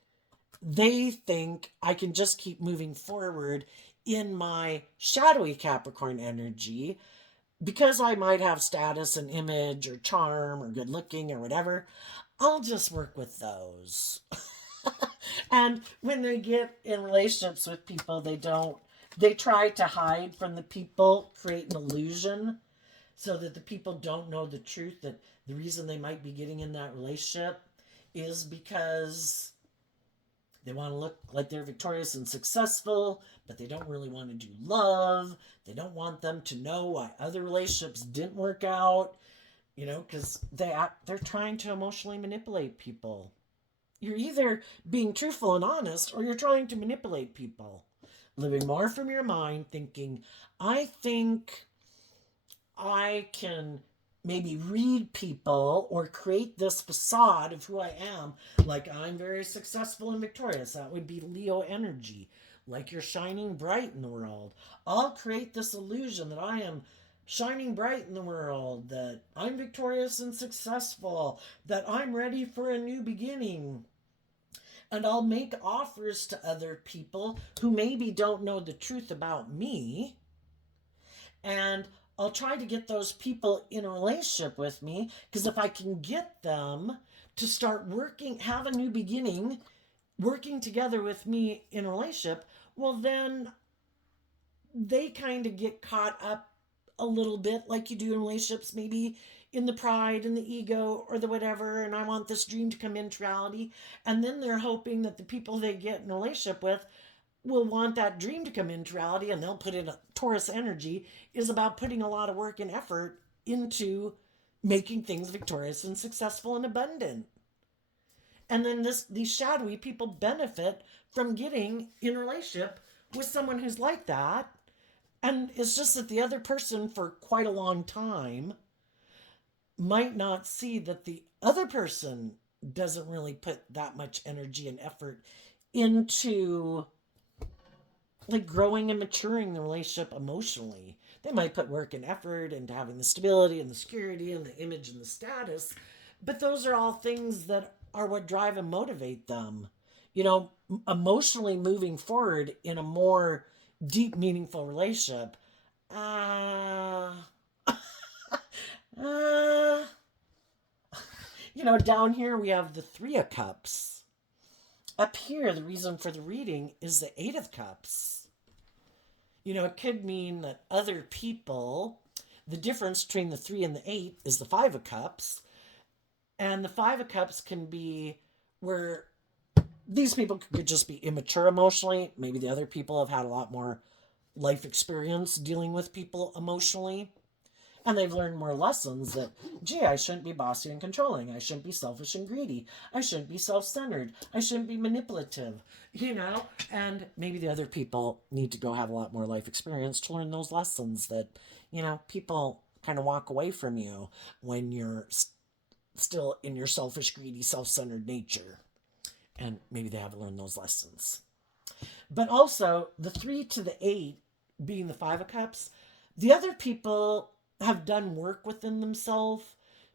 they think I can just keep moving forward in my shadowy Capricorn energy because I might have status and image or charm or good looking or whatever. I'll just work with those. And when they get in relationships with people, they try to hide from the people, create an illusion so that the people don't know the truth, that the reason they might be getting in that relationship is because they want to look like they're victorious and successful, but they don't really want to do love. They don't want them to know why other relationships didn't work out, because they're trying to emotionally manipulate people. You're either being truthful and honest, or you're trying to manipulate people. Living more from your mind, thinking, I think I can maybe read people or create this facade of who I am. Like I'm very successful and victorious. That would be Leo energy. Like you're shining bright in the world. I'll create this illusion that I am shining bright in the world, that I'm victorious and successful, that I'm ready for a new beginning. And I'll make offers to other people who maybe don't know the truth about me. And I'll try to get those people in a relationship with me, because if I can get them to start working, have a new beginning, working together with me in a relationship, well, then they kind of get caught up a little bit like you do in relationships, maybe in the pride and the ego or the whatever, and I want this dream to come into reality. And then they're hoping that the people they get in a relationship with will want that dream to come into reality, and they'll put in a Taurus energy is about putting a lot of work and effort into making things victorious and successful and abundant. And then these shadowy people benefit from getting in a relationship with someone who's like that. And it's just that the other person for quite a long time might not see that the other person doesn't really put that much energy and effort into like growing and maturing the relationship emotionally. They might put work and effort into having the stability and the security and the image and the status, but those are all things that are what drive and motivate them. Emotionally moving forward in a more deep, meaningful relationship. Uh, uh, down here we have the Three of Cups. Up here, the reason for the reading is the Eight of Cups. It could mean that other people, the difference between the 3 and the 8 is the Five of Cups. And the Five of Cups can be where these people could just be immature emotionally. Maybe the other people have had a lot more life experience dealing with people emotionally. And they've learned more lessons that, gee, I shouldn't be bossy and controlling. I shouldn't be selfish and greedy. I shouldn't be self centered. I shouldn't be manipulative, you know? And maybe the other people need to go have a lot more life experience to learn those lessons that, people kind of walk away from you when you're still in your selfish, greedy, self centered nature. And maybe they haven't learned those lessons. But also, the 3 to the 8 being the 5 of Cups, the other people have done work within themselves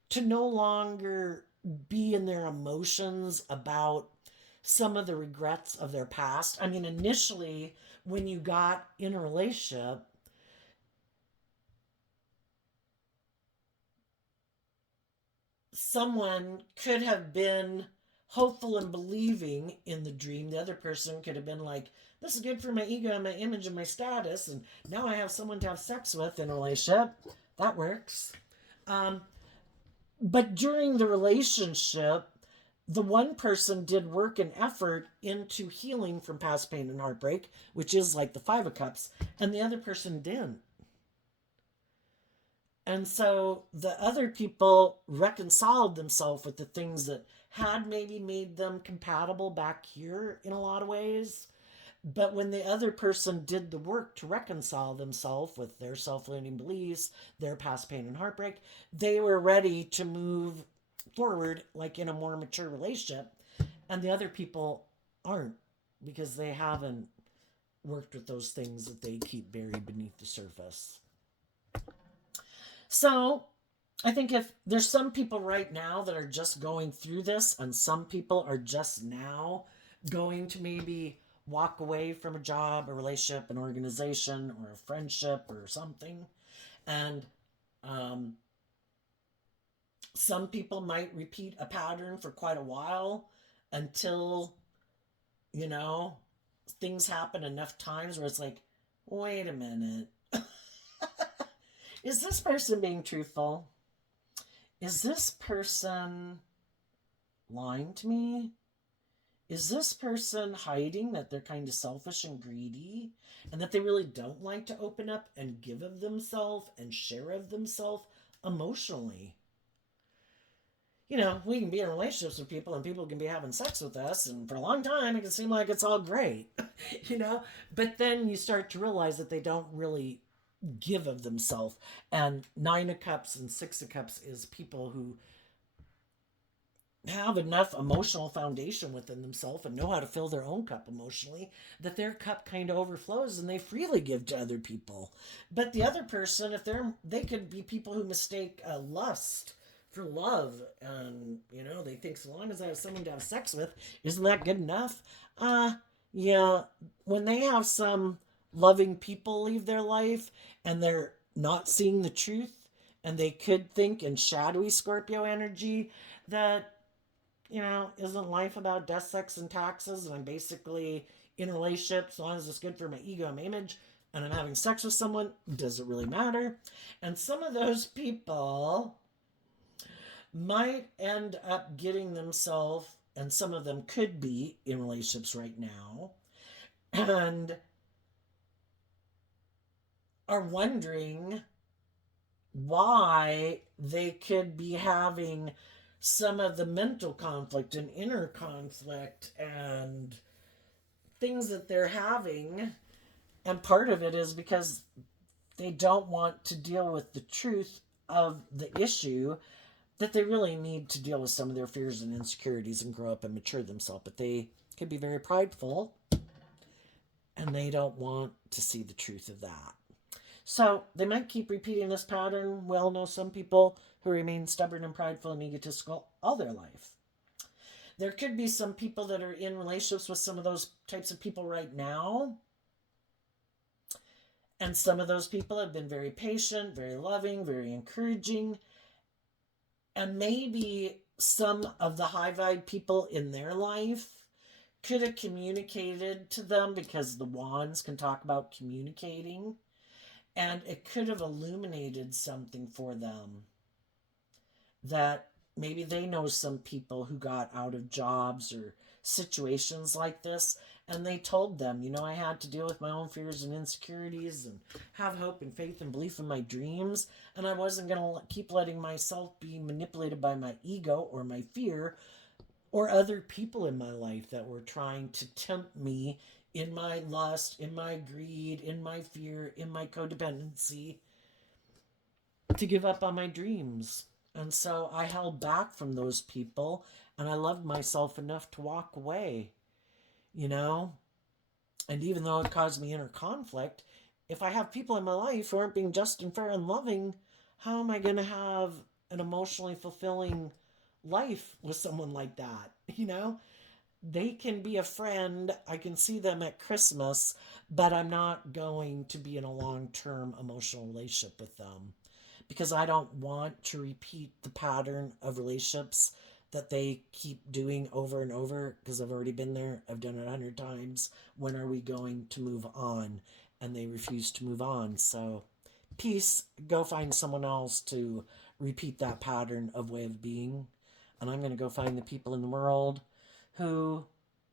to no longer be in their emotions about some of the regrets of their past. I mean, initially, when you got in a relationship, someone could have been hopeful and believing in the dream. The other person could have been like, this is good for my ego and my image and my status, and now I have someone to have sex with in a relationship. That works. Um, but during the relationship, the one person did work and effort into healing from past pain and heartbreak, which is like the 5 of Cups, and the other person didn't. And so the other people reconciled themselves with the things that had maybe made them compatible back here in a lot of ways. But when the other person did the work to reconcile themselves with their self limiting beliefs, their past pain and heartbreak, they were ready to move forward like in a more mature relationship. And the other people aren't because they haven't worked with those things that they keep buried beneath the surface. So I think if there's some people right now that are just going through this, and some people are just now going to maybe walk away from a job, a relationship, an organization, or a friendship, or something. And um, some people might repeat a pattern for quite a while until, you know, things happen enough times where it's like, wait a minute. Is this person being truthful? Is this person lying to me? Is this person hiding that they're kind of selfish and greedy and that they really don't like to open up and give of themselves and share of themselves emotionally? We can be in relationships with people and people can be having sex with us, and for a long time it can seem like it's all great, but then you start to realize that they don't really give of themselves. And 9 of Cups and 6 of Cups is people who have enough emotional foundation within themselves and know how to fill their own cup emotionally that their cup kind of overflows and they freely give to other people. But the other person, if they could be people who mistake lust for love, and they think, so long as I have someone to have sex with, isn't that good enough? Yeah, when they have some loving people leave their life and they're not seeing the truth, and they could think in shadowy Scorpio energy that, isn't life about death, sex, and taxes? And I'm basically in a relationship, as long as it's good for my ego and my image, and I'm having sex with someone, does it really matter? And some of those people might end up getting themselves, and some of them could be in relationships right now, and are wondering why they could be having some of the mental conflict and inner conflict and things that they're having. And part of it is because they don't want to deal with the truth of the issue, that they really need to deal with some of their fears and insecurities and grow up and mature themselves. But they can be very prideful and they don't want to see the truth of that. So they might keep repeating this pattern. Well, know some people who remain stubborn and prideful and egotistical all their life. There could be some people that are in relationships with some of those types of people right now. And some of those people have been very patient, very loving, very encouraging. And maybe some of the high vibe people in their life could have communicated to them, because the wands can talk about communicating. And it could have illuminated something for them that maybe they know some people who got out of jobs or situations like this, and they told them, you know, I had to deal with my own fears and insecurities and have hope and faith and belief in my dreams, and I wasn't going to keep letting myself be manipulated by my ego or my fear or other people in my life that were trying to tempt me in my lust, in my greed, in my fear, in my codependency, to give up on my dreams. And so I held back from those people, and I loved myself enough to walk away, you know? And even though it caused me inner conflict, if I have people in my life who aren't being just and fair and loving, how am I going to have an emotionally fulfilling life with someone like that? You know, they can be a friend. I can see them at Christmas, but I'm not going to be in a long-term emotional relationship with them because I don't want to repeat the pattern of relationships that they keep doing over and over because I've already been there. I've done it 100 times. When are we going to move on? And they refuse to move on. So, peace, go find someone else to repeat that pattern of way of being. And I'm going to go find the people in the world who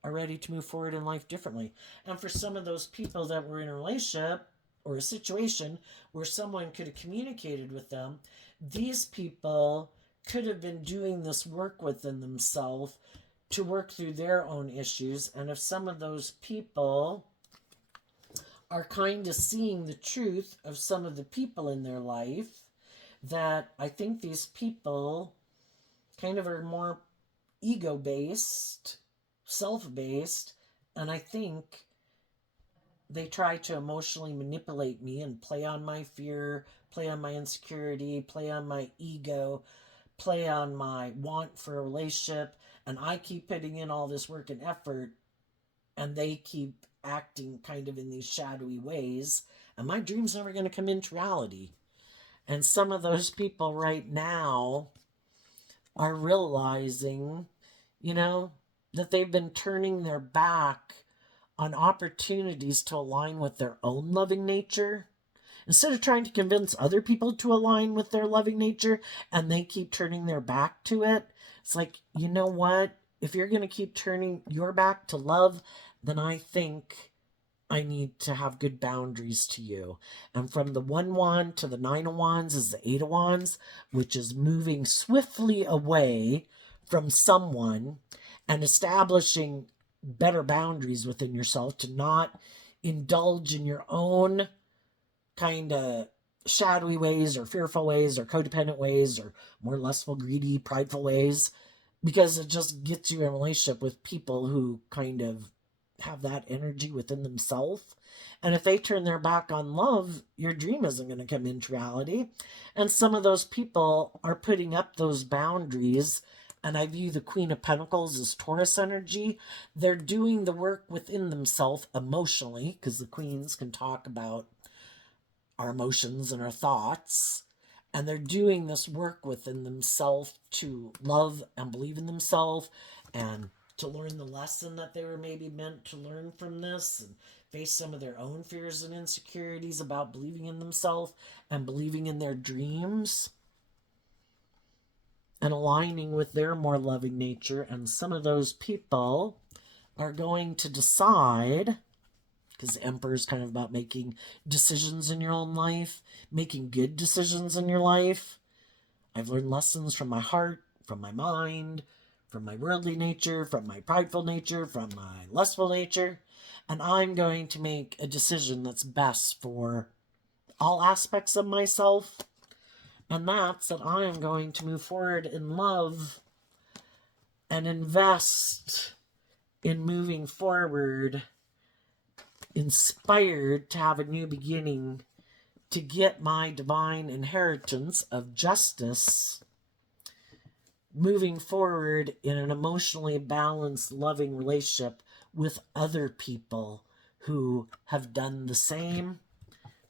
are ready to move forward in life differently. And for some of those people that were in a relationship or a situation where someone could have communicated with them, these people could have been doing this work within themselves to work through their own issues. And if some of those people are kind of seeing the truth of some of the people in their life, that I think these people kind of are more ego-based, self-based, and I think they try to emotionally manipulate me and play on my fear, play on my insecurity, play on my ego, play on my want for a relationship, and I keep putting in all this work and effort, and they keep acting kind of in these shadowy ways, and my dream's never going to come into reality. And some of those people right now are realizing, you know, that they've been turning their back on opportunities to align with their own loving nature. Instead of trying to convince other people to align with their loving nature and they keep turning their back to it, it's like, you know what? If you're going to keep turning your back to love, then I think I need to have good boundaries to you. And from the 1 wand to the 9 of wands is the 8 of wands, which is moving swiftly away from someone and establishing better boundaries within yourself to not indulge in your own kind of shadowy ways or fearful ways or codependent ways or more lustful, greedy, prideful ways, because it just gets you in a relationship with people who kind of have that energy within themselves. And if they turn their back on love, your dream isn't going to come into reality. And some of those people are putting up those boundaries. And I view the Queen of Pentacles as Taurus energy. They're doing the work within themselves emotionally, because the queens can talk about our emotions and our thoughts. And they're doing this work within themselves to love and believe in themselves and to learn the lesson that they were maybe meant to learn from this and face some of their own fears and insecurities about believing in themselves and believing in their dreams and aligning with their more loving nature. And some of those people are going to decide, because the Emperor is kind of about making decisions in your own life, making good decisions in your life. I've learned lessons from my heart, from my mind, from my worldly nature, from my prideful nature, from my lustful nature, and I'm going to make a decision that's best for all aspects of myself, and that's that I am going to move forward in love and invest in moving forward, inspired to have a new beginning, to get my divine inheritance of justice, moving forward in an emotionally balanced, loving relationship with other people who have done the same,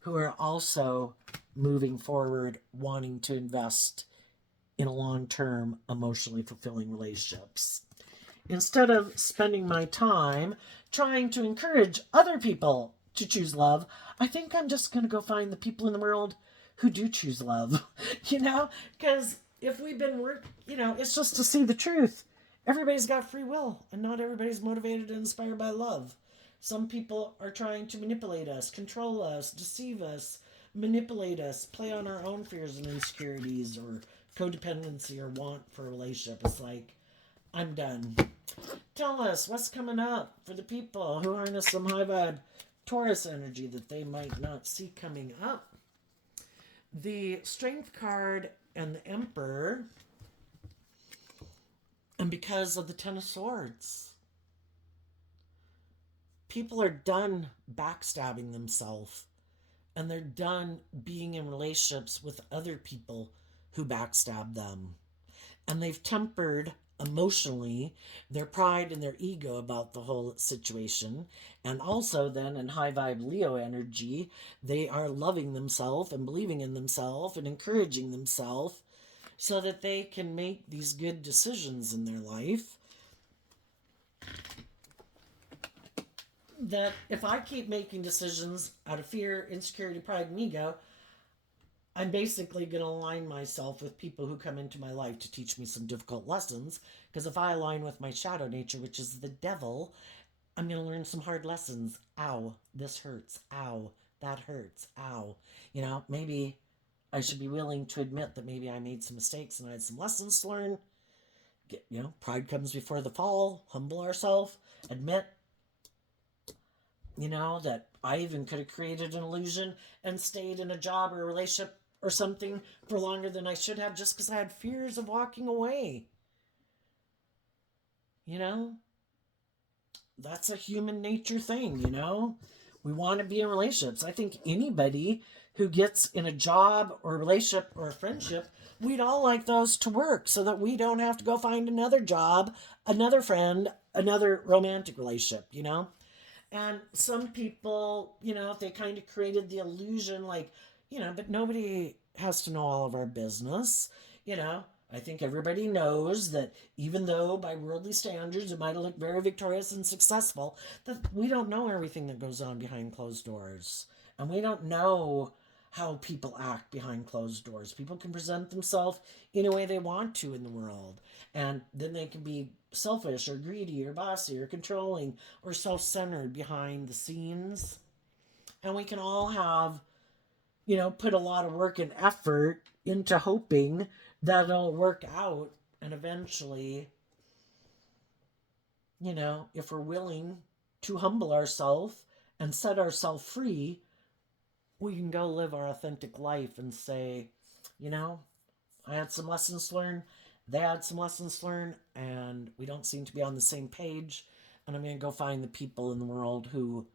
who are also moving forward, wanting to invest in a long-term, emotionally fulfilling relationships. Instead of spending my time trying to encourage other people to choose love, I think I'm just going to go find the people in the world who do choose love, you know? Because if we've been it's just to see the truth. Everybody's got free will, and not everybody's motivated and inspired by love. Some people are trying to manipulate us, control us, deceive us, manipulate us, play on our own fears and insecurities, or codependency or want for a relationship. It's like, I'm done. Tell us what's coming up for the people who harness some high vibe Taurus energy that they might not see coming up. The Strength card and the Emperor, and because of the Ten of Swords. People are done backstabbing themselves, and they're done being in relationships with other people who backstab them. And they've tempered emotionally their pride and their ego about the whole situation. And also, then, in high vibe Leo energy, they are loving themselves and believing in themselves and encouraging themselves so that they can make these good decisions in their life. That if I keep making decisions out of fear, insecurity, pride, and ego, I'm basically going to align myself with people who come into my life to teach me some difficult lessons. Because if I align with my shadow nature, which is the devil, I'm going to learn some hard lessons. Ow, this hurts. Ow, that hurts. Ow. Maybe I should be willing to admit that maybe I made some mistakes and I had some lessons to learn. Pride comes before the fall. Humble ourselves. Admit, that I even could have created an illusion and stayed in a job or a relationship or something for longer than I should have just because I had fears of walking away. That's a human nature thing, We want to be in relationships. I think anybody who gets in a job or a relationship or a friendship, we'd all like those to work so that we don't have to go find another job, another friend, another romantic relationship, And some people, they kind of created the illusion like, but nobody has to know all of our business. I think everybody knows that even though by worldly standards it might look very victorious and successful, that we don't know everything that goes on behind closed doors. And we don't know how people act behind closed doors. People can present themselves in a way they want to in the world. And then they can be selfish or greedy or bossy or controlling or self-centered behind the scenes. And we can all have, put a lot of work and effort into hoping that it'll work out. And eventually, if we're willing to humble ourselves and set ourselves free, we can go live our authentic life and say, I had some lessons to learn. They had some lessons to learn, and we don't seem to be on the same page. And I'm going to go find the people in the world who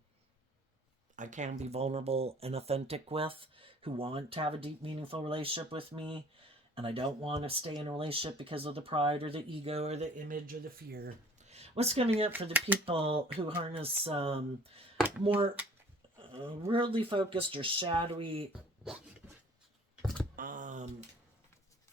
I can be vulnerable and authentic with, who want to have a deep, meaningful relationship with me. And I don't want to stay in a relationship because of the pride or the ego or the image or the fear. What's coming up for the people who harness more worldly focused or shadowy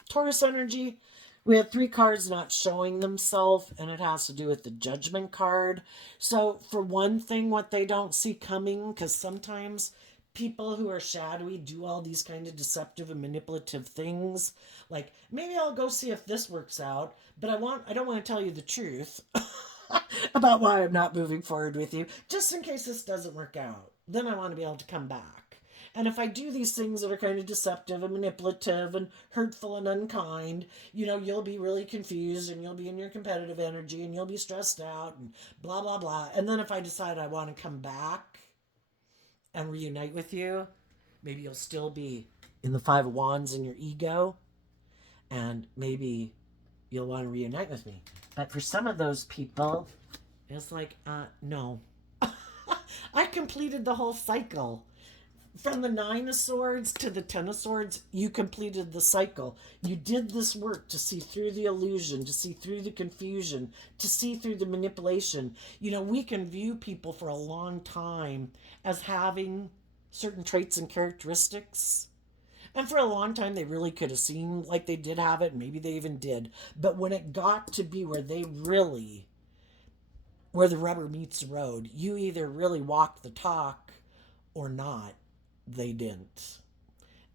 Taurus energy? We have 3 cards not showing themselves, and it has to do with the Judgment card. So, for one thing, what they don't see coming, because sometimes people who are shadowy do all these kind of deceptive and manipulative things. Like, maybe I'll go see if this works out, but I don't want to tell you the truth about why I'm not moving forward with you, just in case this doesn't work out. Then I want to be able to come back. And if I do these things that are kind of deceptive and manipulative and hurtful and unkind, you'll be really confused and you'll be in your competitive energy and you'll be stressed out and blah, blah, blah. And then if I decide I want to come back and reunite with you, maybe you'll still be in the 5 of Wands in your ego, and maybe you'll want to reunite with me. But for some of those people, it's like, no. I completed the whole cycle. From the 9 of Swords to the 10 of Swords, you completed the cycle. You did this work to see through the illusion, to see through the confusion, to see through the manipulation. We can view people for a long time as having certain traits and characteristics. And for a long time, they really could have seemed like they did have it. Maybe they even did. But when it got to be where the rubber meets the road, you either really walked the talk or not. They didn't.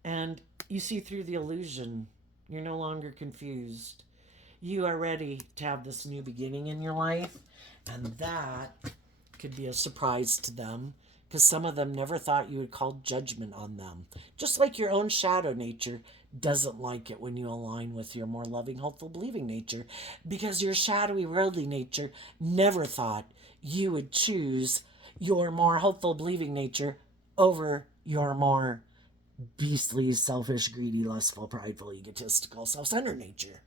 And you see through the illusion, You're no longer confused. You are ready to have this new beginning in your life, and that could be a surprise to them because some of them never thought you would call judgment on them. Just like your own shadow nature doesn't like it when you align with your more loving, hopeful, believing nature, because your shadowy, worldly nature never thought you would choose your more hopeful, believing nature over your more beastly, selfish, greedy, lustful, prideful, egotistical, self-centered nature.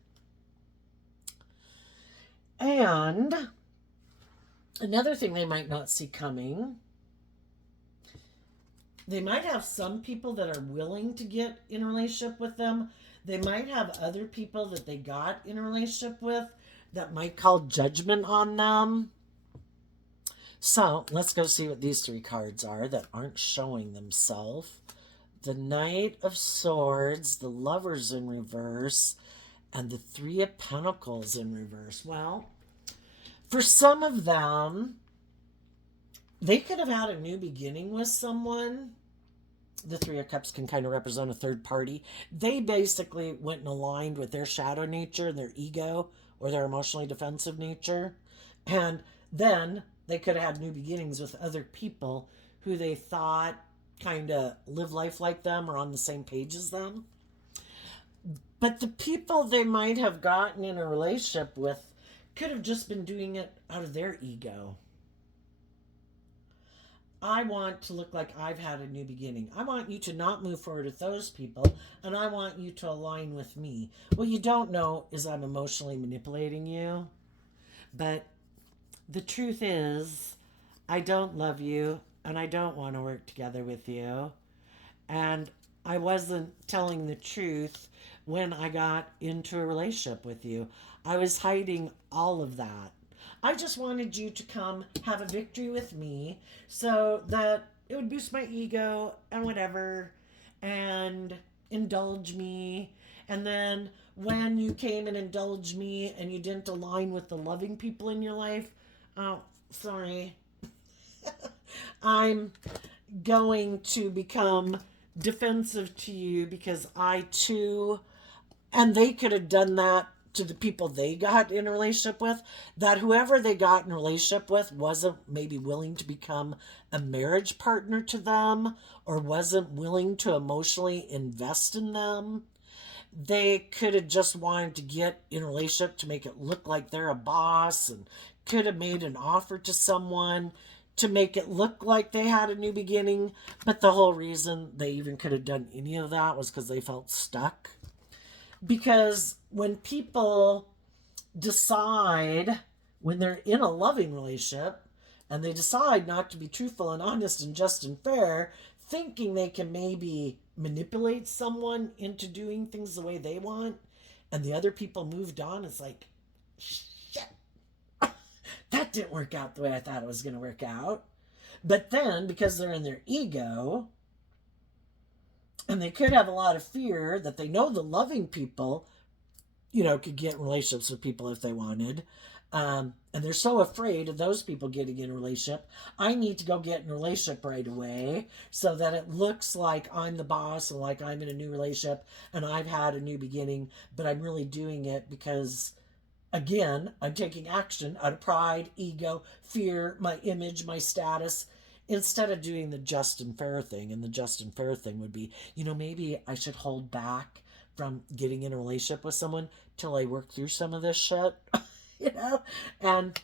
And another thing they might not see coming, they might have some people that are willing to get in a relationship with them. They might have other people that they got in a relationship with that might call judgment on them. So let's go see what these three cards are that aren't showing themselves. The Knight of Swords, the Lovers in reverse, and the Three of Pentacles in reverse. Well, for some of them, they could have had a new beginning with someone. The Three of Cups can kind of represent a third party. They basically went and aligned with their shadow nature, their ego, or their emotionally defensive nature. And then they could have had new beginnings with other people who they thought kind of live life like them or on the same page as them. But the people they might have gotten in a relationship with could have just been doing it out of their ego. I want to look like I've had a new beginning. I want you to not move forward with those people, and I want you to align with me. What you don't know is I'm emotionally manipulating you. But the truth is, I don't love you, and I don't want to work together with you. And I wasn't telling the truth when I got into a relationship with you. I was hiding all of that. I just wanted you to come have a victory with me so that it would boost my ego and whatever and indulge me. And then when you came and indulged me and you didn't align with the loving people in your life, oh, sorry. I'm going to become defensive to you because I too, and they could have done that to the people they got in a relationship with, that whoever they got in a relationship with wasn't maybe willing to become a marriage partner to them or wasn't willing to emotionally invest in them. They could have just wanted to get in a relationship to make it look like they're a boss and could have made an offer to someone to make it look like they had a new beginning. But the whole reason they even could have done any of that was because they felt stuck. Because when people decide, when they're in a loving relationship, and they decide not to be truthful and honest and just and fair, thinking they can maybe manipulate someone into doing things the way they want, and the other people moved on, it's like, shit, that didn't work out the way I thought it was going to work out. But then, because they're in their ego, and they could have a lot of fear that they know the loving people, could get in relationships with people if they wanted. And they're so afraid of those people getting in a relationship. I need to go get in a relationship right away so that it looks like I'm the boss and like I'm in a new relationship and I've had a new beginning, but I'm really doing it because, again, I'm taking action out of pride, ego, fear, my image, my status, instead of doing the just and fair thing. And the just and fair thing would be, maybe I should hold back from getting in a relationship with someone till I work through some of this shit, and,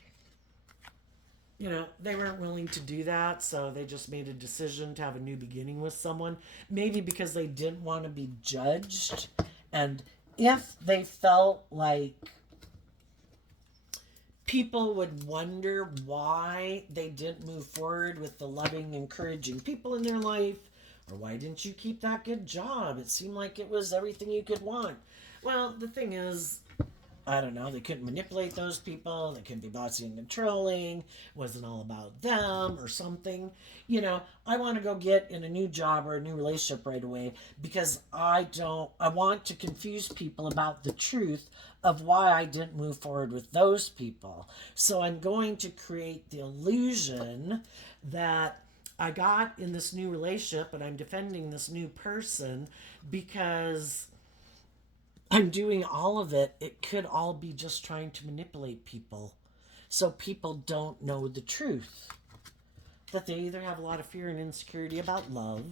they weren't willing to do that. So they just made a decision to have a new beginning with someone, maybe because they didn't want to be judged. And if they felt like people would wonder why they didn't move forward with the loving, encouraging people in their life, or why didn't you keep that good job? It seemed like it was everything you could want. Well, the thing is, I don't know, they couldn't manipulate those people, they couldn't be bossy and controlling, it wasn't all about them or something. I want to go get in a new job or a new relationship right away because I want to confuse people about the truth of why I didn't move forward with those people. So I'm going to create the illusion that I got in this new relationship and I'm defending this new person because I'm doing all of it, it could all be just trying to manipulate people so people don't know the truth. That they either have a lot of fear and insecurity about love,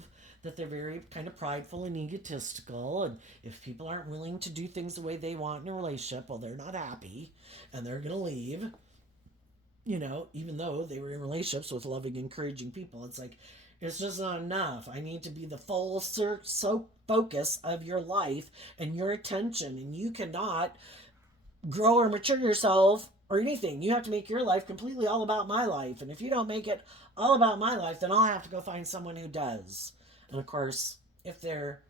that they're very kind of prideful and egotistical, and if people aren't willing to do things the way they want in a relationship, well, they're not happy and they're going to leave, even though they were in relationships with loving, encouraging people. It's like, it's just not enough. I need to be the full focus of your life and your attention, and you cannot grow or mature yourself or anything. You have to make your life completely all about my life. And if you don't make it all about my life, then I'll have to go find someone who does. And of course, if they're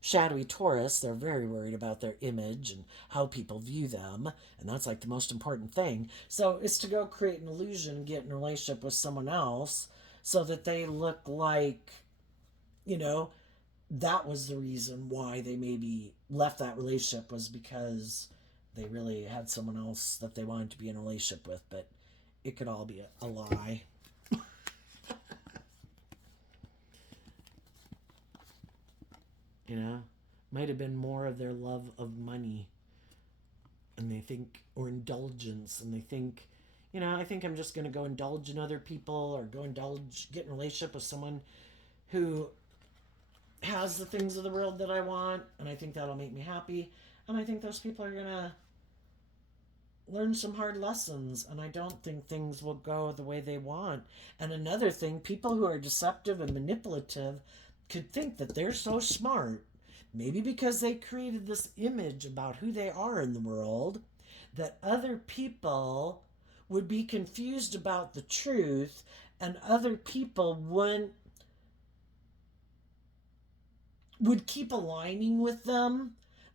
shadowy Taurus, they're very worried about their image and how people view them. And that's like the most important thing. So it's to go create an illusion, get in a relationship with someone else so that they look like, that was the reason why they maybe left that relationship, was because they really had someone else that they wanted to be in a relationship with. But it could all be a lie. Might have been more of their love of money, and they think, or indulgence, and they think, I think I'm just going to go indulge in other people, or get in a relationship with someone who has the things of the world that I want, and I think that'll make me happy. And I think those people are going to learn some hard lessons, and I don't think things will go the way they want. And another thing, people who are deceptive and manipulative could think that they're so smart, maybe because they created this image about who they are in the world, that other people would be confused about the truth, and other people would keep aligning with them.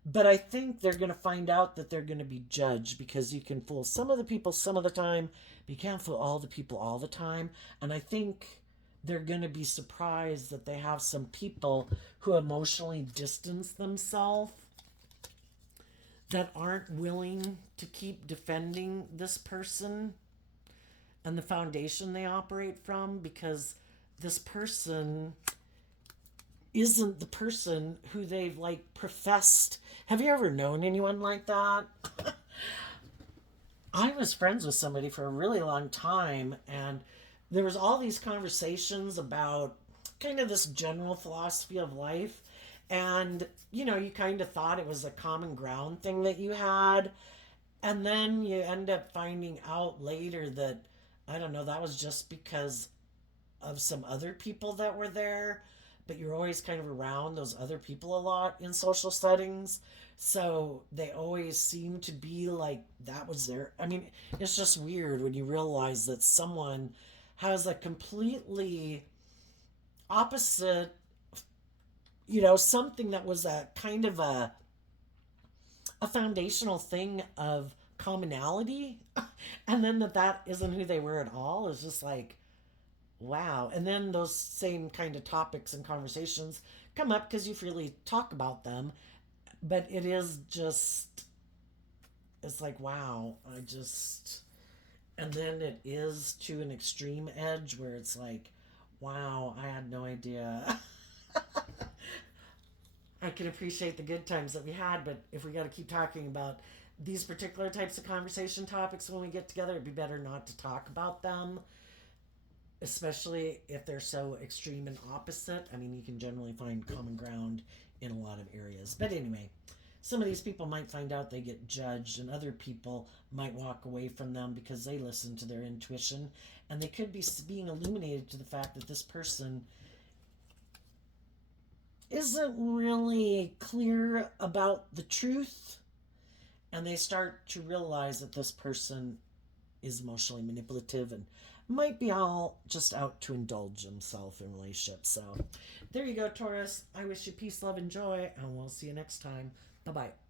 But I think they're going to find out that they're going to be judged, because you can fool some of the people some of the time, but you can't fool all the people all the time. And I think they're going to be surprised that they have some people who emotionally distance themselves, that aren't willing to keep defending this person and the foundation they operate from, because this person isn't the person who they've professed. Have you ever known anyone like that? I was friends with somebody for a really long time, and there was all these conversations about kind of this general philosophy of life. And, you kind of thought it was a common ground thing that you had. And then you end up finding out later that, I don't know, that was just because of some other people that were there. But you're always kind of around those other people a lot in social settings. So they always seem to be like that was their. I mean, it's just weird when you realize that someone has a completely opposite, something that was a kind of a foundational thing of commonality, and then that isn't who they were at all. Is just like, wow. And then those same kind of topics and conversations come up because you freely talk about them, but it is just, it's like, wow. And then it is to an extreme edge where it's like, wow, I had no idea. I can appreciate the good times that we had, but if we got to keep talking about these particular types of conversation topics when we get together, it'd be better not to talk about them, especially if they're so extreme and opposite. I mean, you can generally find common ground in a lot of areas. But anyway, some of these people might find out they get judged, and other people might walk away from them because they listen to their intuition, and they could be being illuminated to the fact that this person isn't really clear about the truth, and they start to realize that this person is emotionally manipulative and might be all just out to indulge himself in relationships. So there you go, Taurus. I wish you peace, love, and joy, and we'll see you next time. Bye-bye.